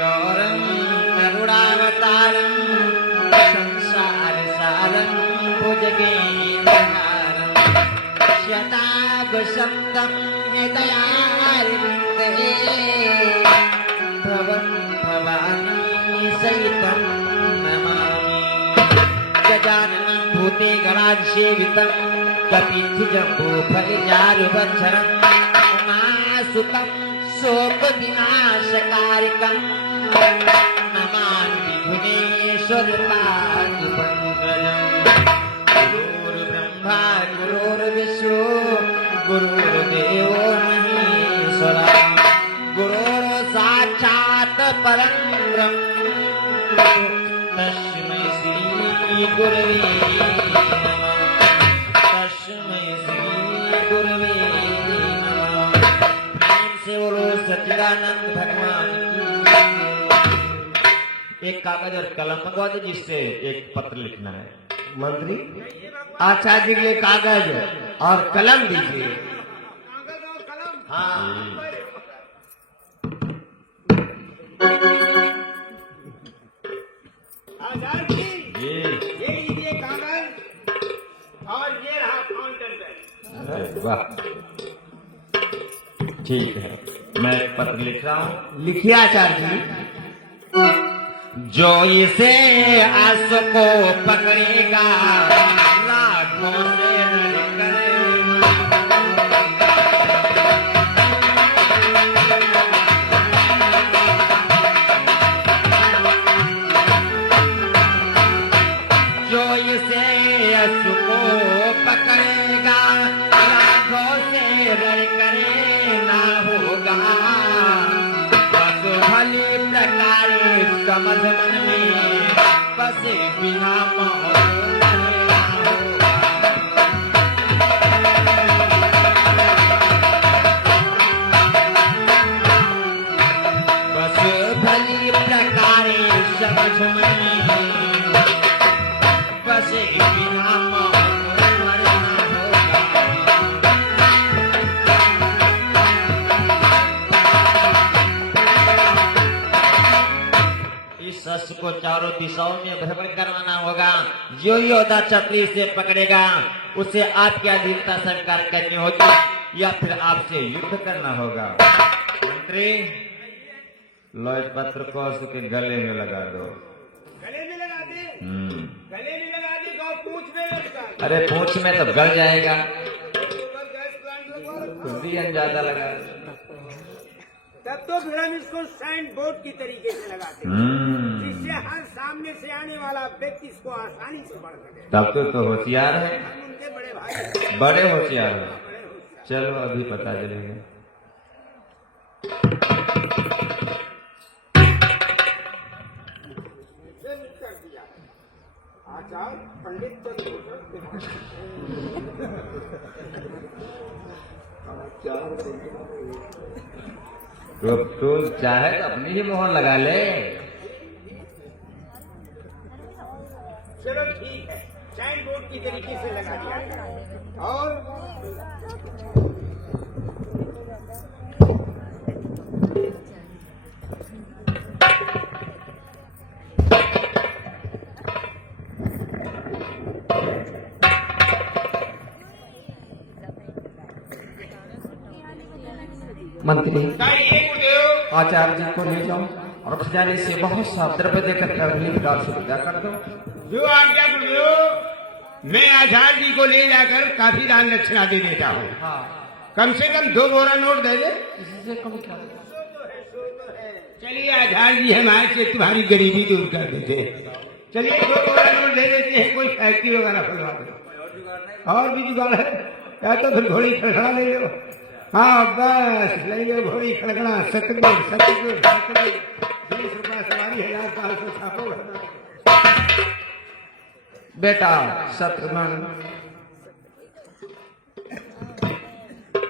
गौरम करुणावतारम संसार सारम भुजगेन्द्रहारम शताब्दं हृदयारविन्दे भवं भवानी सहितं नमामि। गजाननं भूतेगणाधिसेवितं कपित्थजम्बूफलचारुभक्षरं उमासुतं शोकविनाशकारिकं नमामि विघ्नेश्वरपादपङ्कजम्। गुरुर्ब्रह्मा गुरुर्विष्णु गुरुर्देवो महेश्वरः गुरुर्साक्षात् परं ब्रह्म तस्मै श्री गुरवे नमः। तस्मै श्री गुरवे नमः। प्रेम से बोलो सच्चिदानंद भगवान की। एक कागज और कलम मंगवा दे जिससे एक पत्र लिखना है। मंत्री आचार्य जी के लिए कागज और कलम दीजिए। कागज और कलम। हाँ, आचार्य जी ये ये लीजिए कागज और ये रहा काउंटर पे। अरे वाह, ठीक है, मैं पत्र लिख रहा हूँ। लिखिए आचार्य जी। जो इसे आस को पकड़ेगा लाखों से नर करेगा। जो इसे आस को पकड़ेगा लाखों से नर करेगा होगा। बस भली प्रकार समझ मन में बसे बिना मोह रहेगा होगा। बस भली प्रकार समझ मन में बसे बिना मोह रहेगा होगा। अश्व को चारों दिशाओं में भ्रमण करवाना होगा। जो योद्धा छतरी से पकड़ेगा उसे आपकी अधीनता स्वीकार करनी होगी या फिर आपसे युद्ध करना होगा। मंत्री, लो इस पत्र को उसके गले में लगा दो। गले में लगा दे, गले में लगा दे, पूछ में लगता। अरे पूछ में तो गल जाएगा, गैस प्लांट लगवा रखा। तुम भी अंदाजा लगा। तब तो फिर हम इसको साइन बोर्ड की तरीके से लगाते हैं, जिससे हर सामने से आने वाला व्यक्ति इसको आसानी से पढ़ सके। तब तो होशियार है, हम उनके बड़े भाई हैं। बड़े होशियार है। चलो अभी पता चलेगा। कर दिया आचार्य पंडित तो चाहे तो अपनी ही मोहर लगा ले। चलो ठीक है, साइन बोर्ड की तरीके से लगा दिया। और मंत्री, एक उठो। आचार्य जी को ले जाओ और खजाने से बहुत सा द्रव्य देकर अगली प्रकार से विदा कर दो। जो आज्ञा बोलो, मैं आचार्य जी को ले जाकर काफी दान दक्षिणा दे देता हूँ। कम से कम 2 बोरा नोट दे दे। इससे कम क्या? चलिए आचार्य जी हमारे से तुम्हारी गरीबी दूर कर देते हैं। चलिए 2 बोरा नोट दे देते हैं, कोई फैक्ट्री वगैरह खुलवा दो। और भी जुगाड़ है या तो फिर घोड़ी खड़खड़ा ले लो। हाँ बस ले लो घोड़ी खड़खड़ा। सतगुर 20 रुपया सवारी, 1500 छापो। बेटा शत्रुघ्न,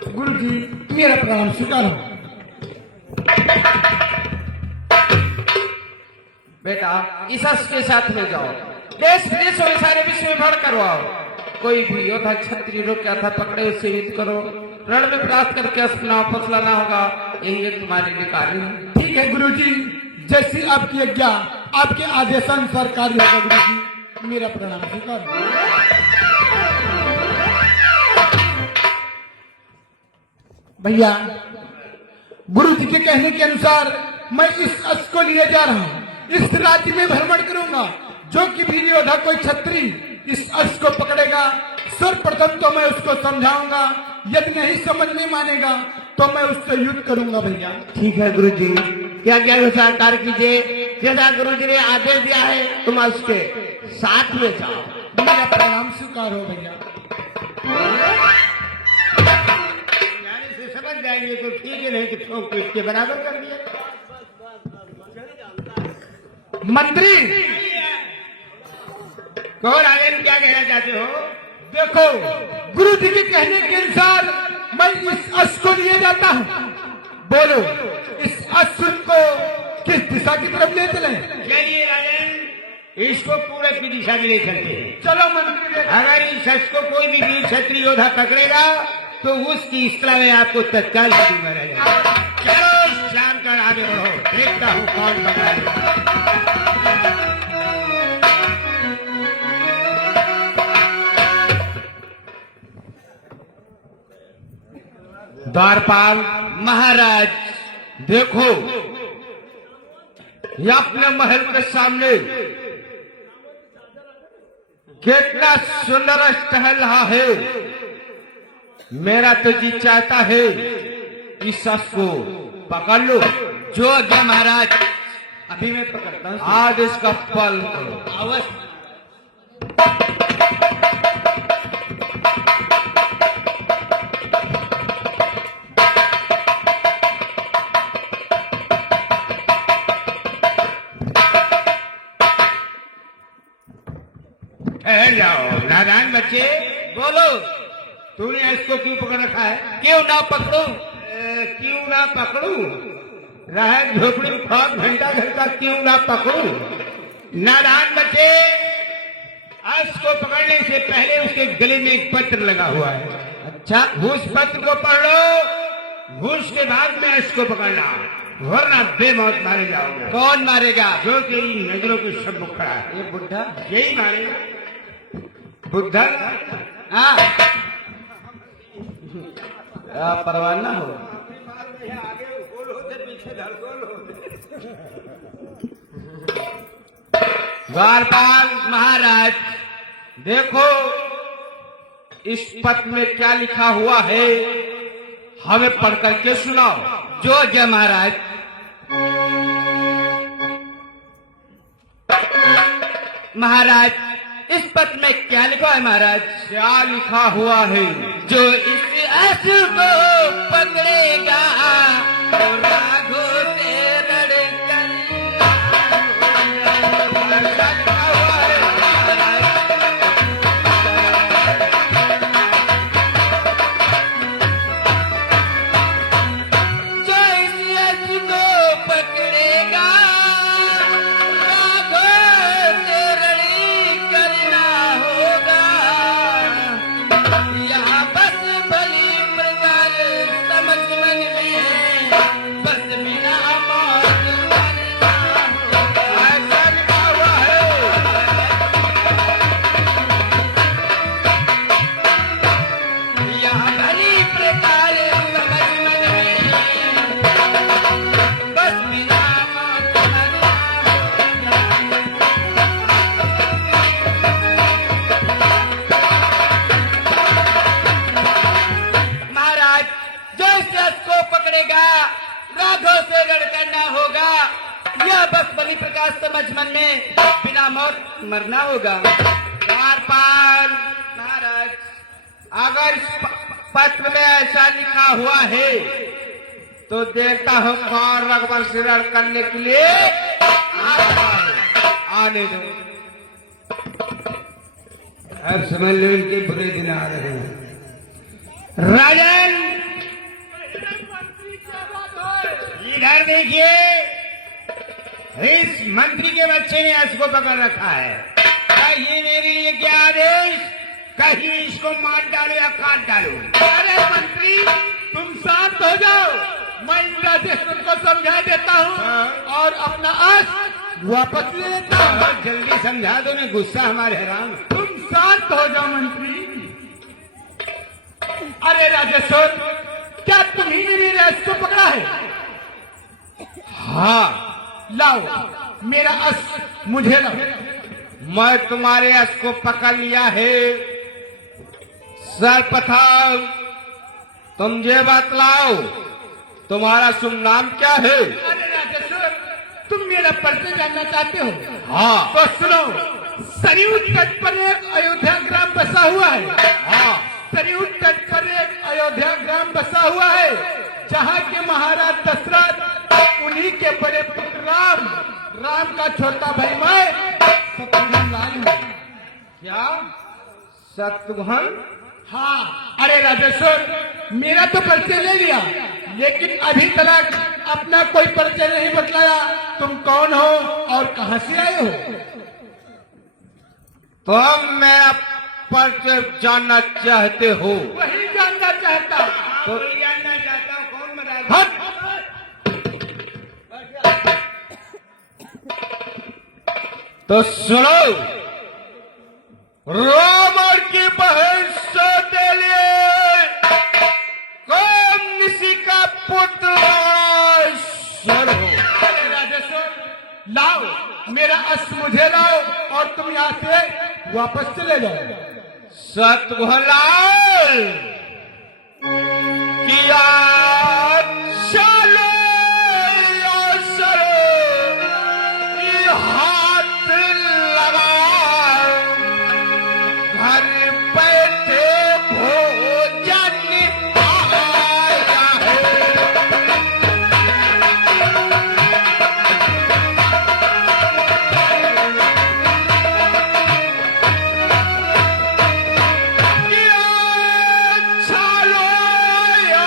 गुरु जी मेरा प्रणाम स्वीकार हो। बेटा इस अश्व के साथ ले जाओ, देश विदेश और सारे विश्व में भ्रमण करवाओ। कोई भी योद्धा क्षत्रिय रोग क्या था पकड़े उससे युद्ध करो। रण में प्रयास करके अश्व वापस लाना होगा, यही एक तुम्हारे लिए कार्य है। ठीक है गुरुजी, जैसी आपकी आज्ञा, आपके आदेशानुसार कार्य होगा गुरुजी। मेरा प्रणाम स्वीकार। भैया, गुरुजी के कहने के अनुसार मैं इस अश्व को लिए जा रहा हूँ। इस राज्य में भ्रमण करूंगा। जो कि भी योद्धा कोई छत्री इस अश्व को पकड़ेगा, सर्वप्रथम तो मैं उसको समझाऊंगा। यदि नहीं समझ में मानेगा तो मैं उससे युद्ध करूंगा भैया। ठीक है गुरु जी, क्या क्या विचार कीजिए। जैसा गुरु जी ने आदेश दिया है तुम उसके साथ में जाओ। मेरा प्रणाम स्वीकार हो भैया। जाने से समझ जाएंगे तो ठीक है, नहीं तो ठोक पीट के बराबर कर दिया। मंत्री, कहो राजन, क्या कहना चाहते हो? देखो गुरु जी के कहने के अनुसार मैं इस अश्व को लिए जाता हूँ। बोलो इस अश्व को किस दिशा की तरफ ले चले? चलिए राजन, इसको पूरब की दिशा में ले चलते हैं। चलो मंत्री। अगर इस अश्व को कोई भी वीर क्षत्रिय योद्धा पकड़ेगा तो उसकी इस्त्रा में आपको तत्काल दूंगा रहेगा। चलो शाम कर आगे बढ़ो, देखता हूँ कौन पकड़ा। द्वारपाल महाराज, देखो ये अपने महल के सामने कितना सुंदर टहल रहा है। मेरा तो जी चाहता है इस अश्व को पकड़ लो। जो आज्ञा महाराज। अभी मैं पकड़ता हूँ। आज इसका फल अवश्य। ठहर जाओ नादान बच्चे, बोलो तूने इसको क्यों पकड़ रखा है? क्यों ना पकड़ू? क्यों ना पकड़ू? रह झोपड़ी फौज घंटा घंटा क्यों ना पकड़ू? नादान बच्चे, इसको पकड़ने से पहले उसके गले में एक पत्र लगा हुआ है। अच्छा, उस पत्र को पढ़ लो, उसके बाद में इसको पकड़ना। वरना बेमौत मारे जाओगे। कौन मारेगा? जो तेरी नजरों के सब खड़ा है ये बुढ़ा। यही मारेगा। बुद्धा हाँ, परवाह ना हो। द्वारपाल महाराज, देखो इस पत्र में क्या लिखा हुआ है, हमें पढ़ करके सुनाओ। जो जय महाराज। महाराज, इस पत्र में क्या लिखा है महाराज? क्या लिखा हुआ है? जो इस असुर को पकड़ेगा तो राघो से लड़कर जो इस असुर को पकड़ेगा राघो से लड़कर ना होगा। यहाँ बस भली प्रकार समझ मन में बस बिना मौत मरना होगा। ऐसा लिखा हुआ है। यहाँ भली प्रकार समझ मन में बस बिना मौत मरना होगा। महाराज, जो इस रथ को पकड़ेगा राघव से लड़ करना होगा। यह बस बलि प्रकाश समझ मन में बिना मौत मरना होगा। द्वारपाल महाराज, अगर इस पत्र में ऐसा लिखा हुआ है तो देखता हूँ कौन रघुवर से लड़ करने के लिए आ रहा है। आने दो। अब समझ लो इनके बुरे दिन आ रहे हैं। राजन, इधर देखिए, इस मंत्री के बच्चे ने इसको पकड़ रखा है। कहीं मेरे लिए क्या आदेश, कहीं इसको मार डालो या काट डालो। अरे मंत्री, तुम शांत हो जाओ, मैं इंद्रादेश्वर को समझा देता हूँ और अपना आस वापस ले लेता हूँ। बहुत जल्दी समझा दो, ने गुस्सा हमारे हैरान। तुम शांत हो जाओ मंत्री। अरे राजेश्वर, क्या तुम्ही ने मेरे अश्व को पकड़ा है? हाँ, लाओ मेरा अश्व मुझे लाओ। मैं तुम्हारे अश्व को पकड़ लिया है। सर्पथाम, तुम ये बतलाओ, तुम्हारा शुभ नाम क्या है? अरे राजेश्वर, तुम मेरा परिचय जानना चाहते हो? हाँ तो सुनो, सरयू तट पर एक अयोध्या ग्राम बसा हुआ है। हाँ, सरयू तट पर एक अयोध्या ग्राम बसा हुआ है, जहाँ के महाराज दशरथ, उन्हीं के बड़े पुत्र राम, राम का छोटा भाई मैं शत्रुघ्न लाल हूँ। क्या शत्रुघ्न? हाँ, अरे राजेश्वर, मेरा तो परिचय ले लिया, लेकिन अभी तक अपना कोई परिचय नहीं बतलाया। तुम कौन हो और कहाँ से आए हो? तुम मेरा परिचय जानना चाहते हो? वही जानना चाहता। तो जानना चाहता हूँ, कौन महाराज? हट! तो सुनो, रावण की बहन सौतेली कौन निशी का पुत्र रावण हो? अरे राजेश्वर, लाओ मेरा अश्व मुझे लाओ और तुम यहाँ से वापस चले जाओ। शत्रुघ्न किया चलो या चलो, ये हाथ लगाओ, घर बैठे भोजन आया है। चलो या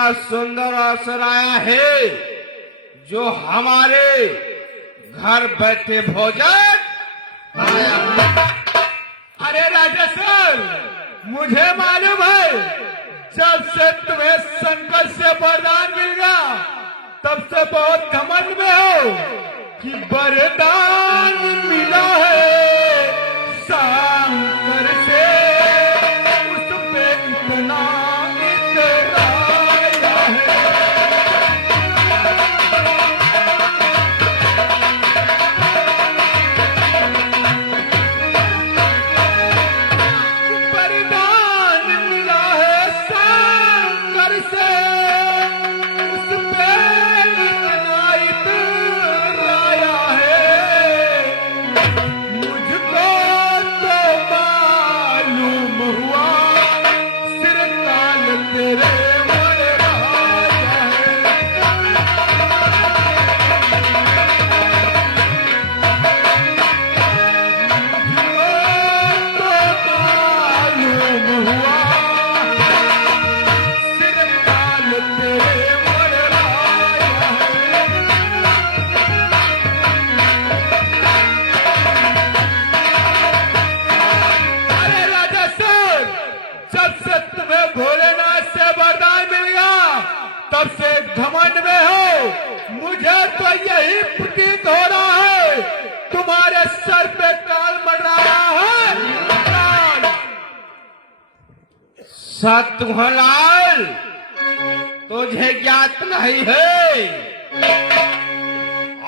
इतना सुंदर अवसर आया है जो हमारे घर बैठे भोजन आया है। अरे राजा सर, मुझे मालूम है जब से तुम्हें शंकर से वरदान मिल गया तब से बहुत घमंड में हो कि वरदान मिला है शंकर से, उस पे इतना इतराया है। वरदान मिला है शंकर से, उस पे इतना इतराया है। मुझको तो मालूम हुआ सिर ताल तेरे मरवाया है। मुझको तो मालूम हुआ सिर ताल तेरे मरवाया है। अरे राजा सर, जब से तुम्हें भोलेनाथ से वरदान मिल गया तब से घमंड में हो। मुझे तो यही प्रतीत हो रहा है तुम्हारे सर पे काल मंडरा है। काल। सतभलाल, तुझे ज्ञात नहीं है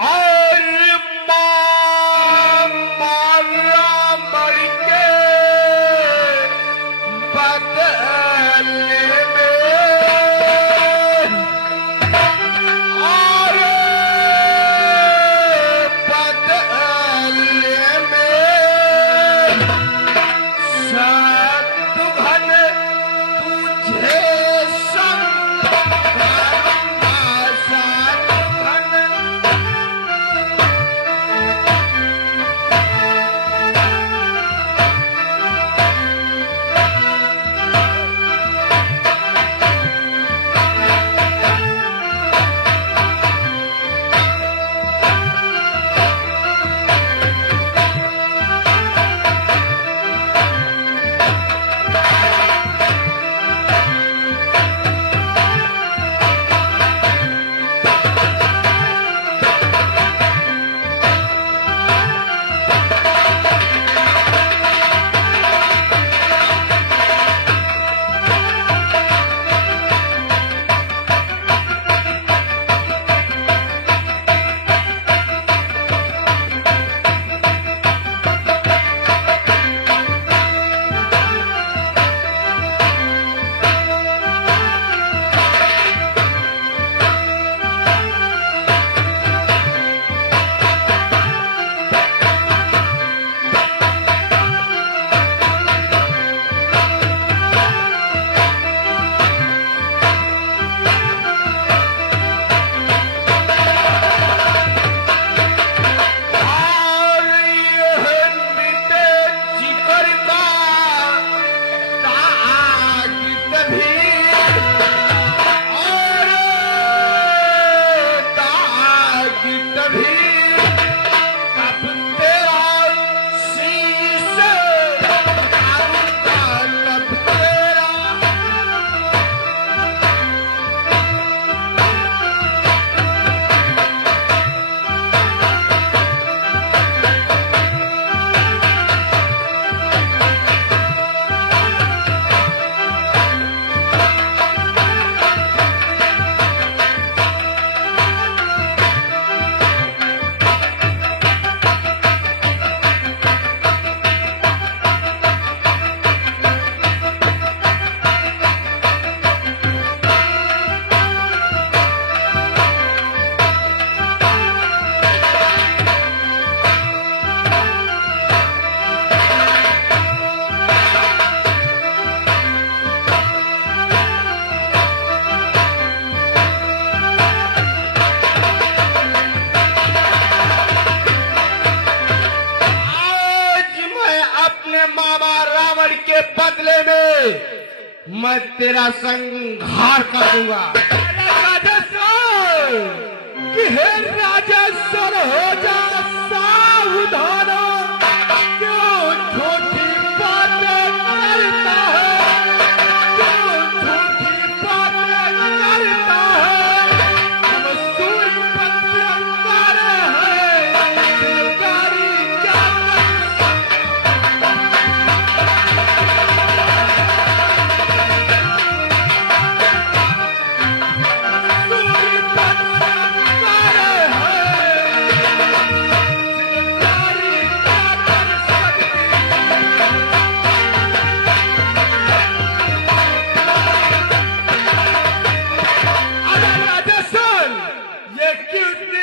और मारा मर के बदले में और बदले में सतभन तुझे संभालूंगा सतभन। और यह मिटे जिगर का ताकत भी और ताकत भी तब तेरा शीश आऊंगा तब तेरा। मैं तेरा संहार कर दूंगा। राजेश्वर कि हे राजेश्वर हो जा सावधान, क्यों झूठी बातें करता है, क्यों झूठी बातें करता है। हम सूर्यपंथ अंगार है, चिंगारी क्या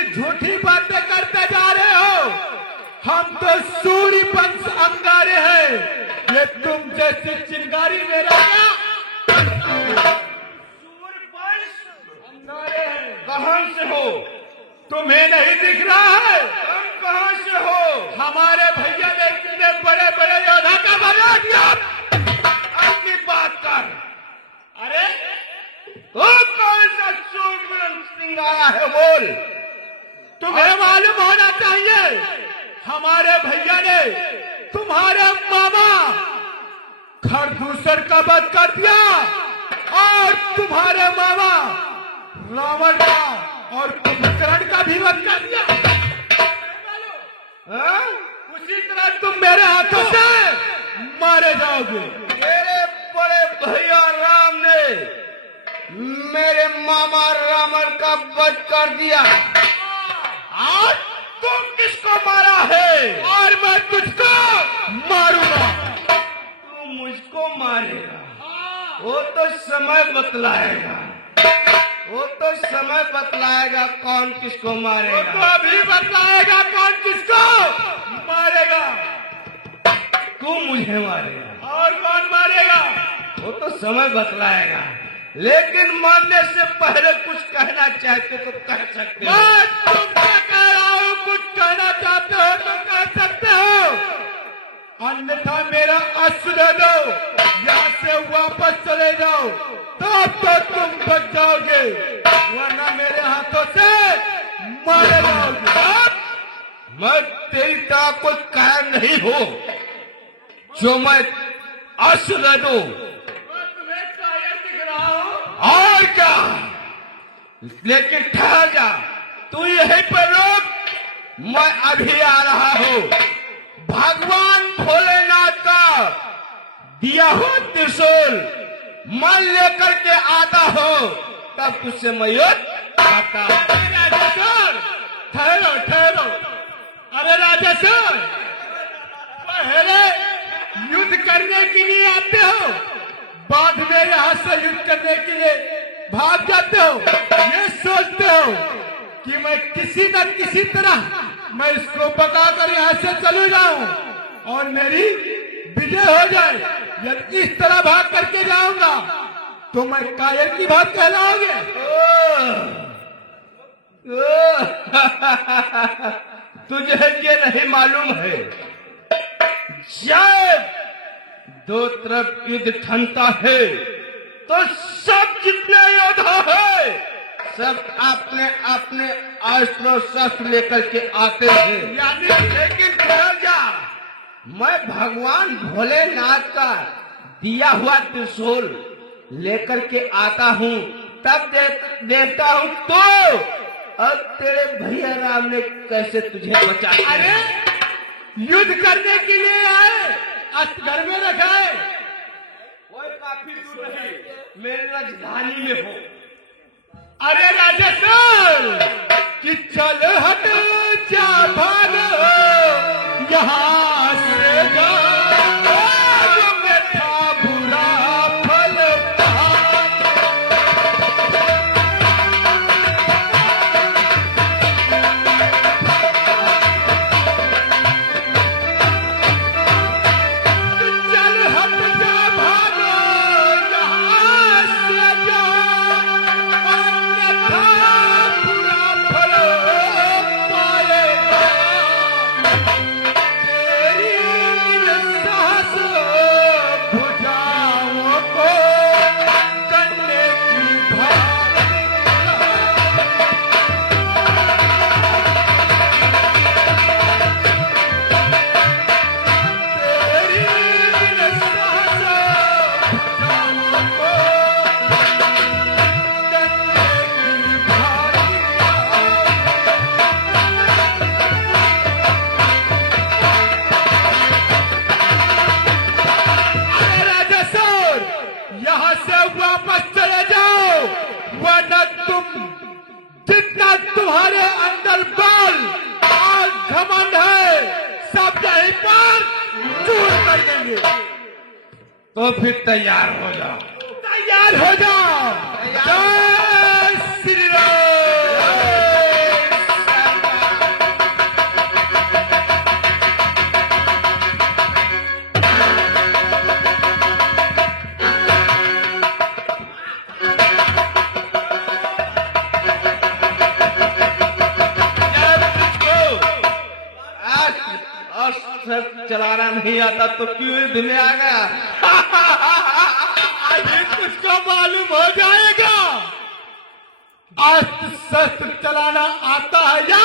झूठी बातें करते जा रहे हो। हम तो सूर्य पंच अंगारे हैं, ये तुम जैसी चिंगारी मेरा क्या कहां से हो? तुम्हें नहीं दिख रहा है? तुम कहां से हो? हमारे भैया ने इतने बड़े बड़े योद्धा का भगा दिया। अपनी बात कर। अरे तो कौन सा सूर्यवंश सिंह आया है, बोल। तुम्हें मालूम होना चाहिए, हमारे भैया ने तुम्हारे मामा खरदूसर का वध कर दिया और तुम्हारे मामा रावण का और कुंभकर्ण का भी वध कर दिया। हाँ? उसी तरह तुम मेरे हाथों से मारे जाओगे। मेरे बड़े भैया राम ने मेरे मामा रावण का वध कर दिया। आज तुम किसको मारा है? और मैं तुझको मारूंगा। तू मुझको मारेगा, वो तो समय बतलाएगा। वो तो समय बतलाएगा कौन किसको मारेगा। तो अभी बताएगा कौन किसको मारेगा। तू मुझे मारेगा और कौन मारेगा? वो तो समय बतलाएगा, लेकिन मारने से पहले कुछ कहना चाहते तो कह सकते हो। मैं तुमसे कह रहा हूँ, कुछ कहना चाहते हो तो कह सकते हो, अन्यथा मेरा अस्त्र दे दो, यहाँ से वापस चले जाओ, तब तो तुम बच जाओगे, वरना मेरे हाथों से मारे जाओगे। मैं तेरी तरह कोई कायर नहीं हो जो मैं अस्त्र दे दूं। मैं तुम्हें कायर दिख रहा हूँ। और क्या, लेकिन ठहर जा, तू यहीं पर रुक, मैं अभी आ रहा हूँ। भगवान भोलेनाथ का दिया हुआ त्रिशूल मैं लेकर के आता हूँ, तब तुझसे मैं युद्ध करता हूँ। राजेश्वर ठहरो ठहरो। अरे राजेश्वर, पहले युद्ध करने के लिए आते हो, बाद में यहाँ से युद्ध करने के लिए भाग जाते हो। ये सोचते हो कि मैं किसी न किसी तरह मैं इसको बकाकर यहाँ से चलू जाऊं और मेरी विजय हो जाए। यदि इस तरह भाग करके जाऊंगा तो मैं कायर की बात कहलाओगे। तुझे ये नहीं मालूम है, जब दो तरफ युद्ध ठनता है तो सब जितने योद्धा है सब अपने अपने अस्त्र शस्त्र लेकर के आते हैं। यानी लेकिन ठहर जा, मैं भगवान भोलेनाथ का दिया हुआ त्रिशूल लेकर के आता हूँ, तब देता हूँ। तो अब तेरे भैया राम ने कैसे तुझे बचाया? अरे युद्ध करने के लिए आए, अस्त्र घर में रखा है। वो काफी दूर नहीं, मेरी राजधानी में हो। अरे राजेश्वर कि चल हट जा भाग यहाँ से जा, आज में था बुरा फल पाग। चल हट जा भाग यहाँ से जा, अन्यथा जितना तुम्हारे अंदर बल और घमंड है सब यहीं पर चूर कर देंगे। तो फिर तैयार हो जाओ। तैयार हो जाओ। जय श्री राम। अस्त्र चलाना नहीं आता तो क्यों युद्ध में आ गया? ये तुझको मालूम हो जाएगा अस्त्र शस्त्र चलाना आता है या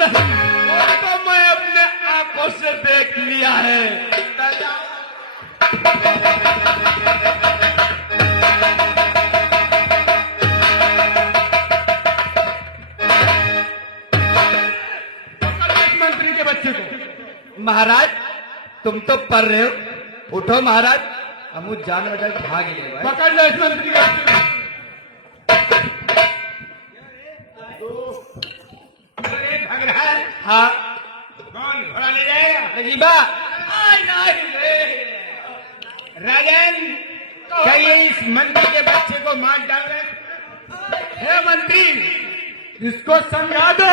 नहीं। वो तो मैं अपने आंखों से देख लिया है। मंत्री के बच्चे को महाराज तुम तो पढ़ रहे हो, उठो महाराज, हम जान बचा भाग ही नहीं। पकड़ लो इस मंत्री के बच्चे को। भाग रहा है। हाँ कौन घोड़ा ले जाएगा? अजीबा राजन, क्या ये इस मंत्री के बच्चे को मार डाल रहे? हे मंत्री, इसको समझा दो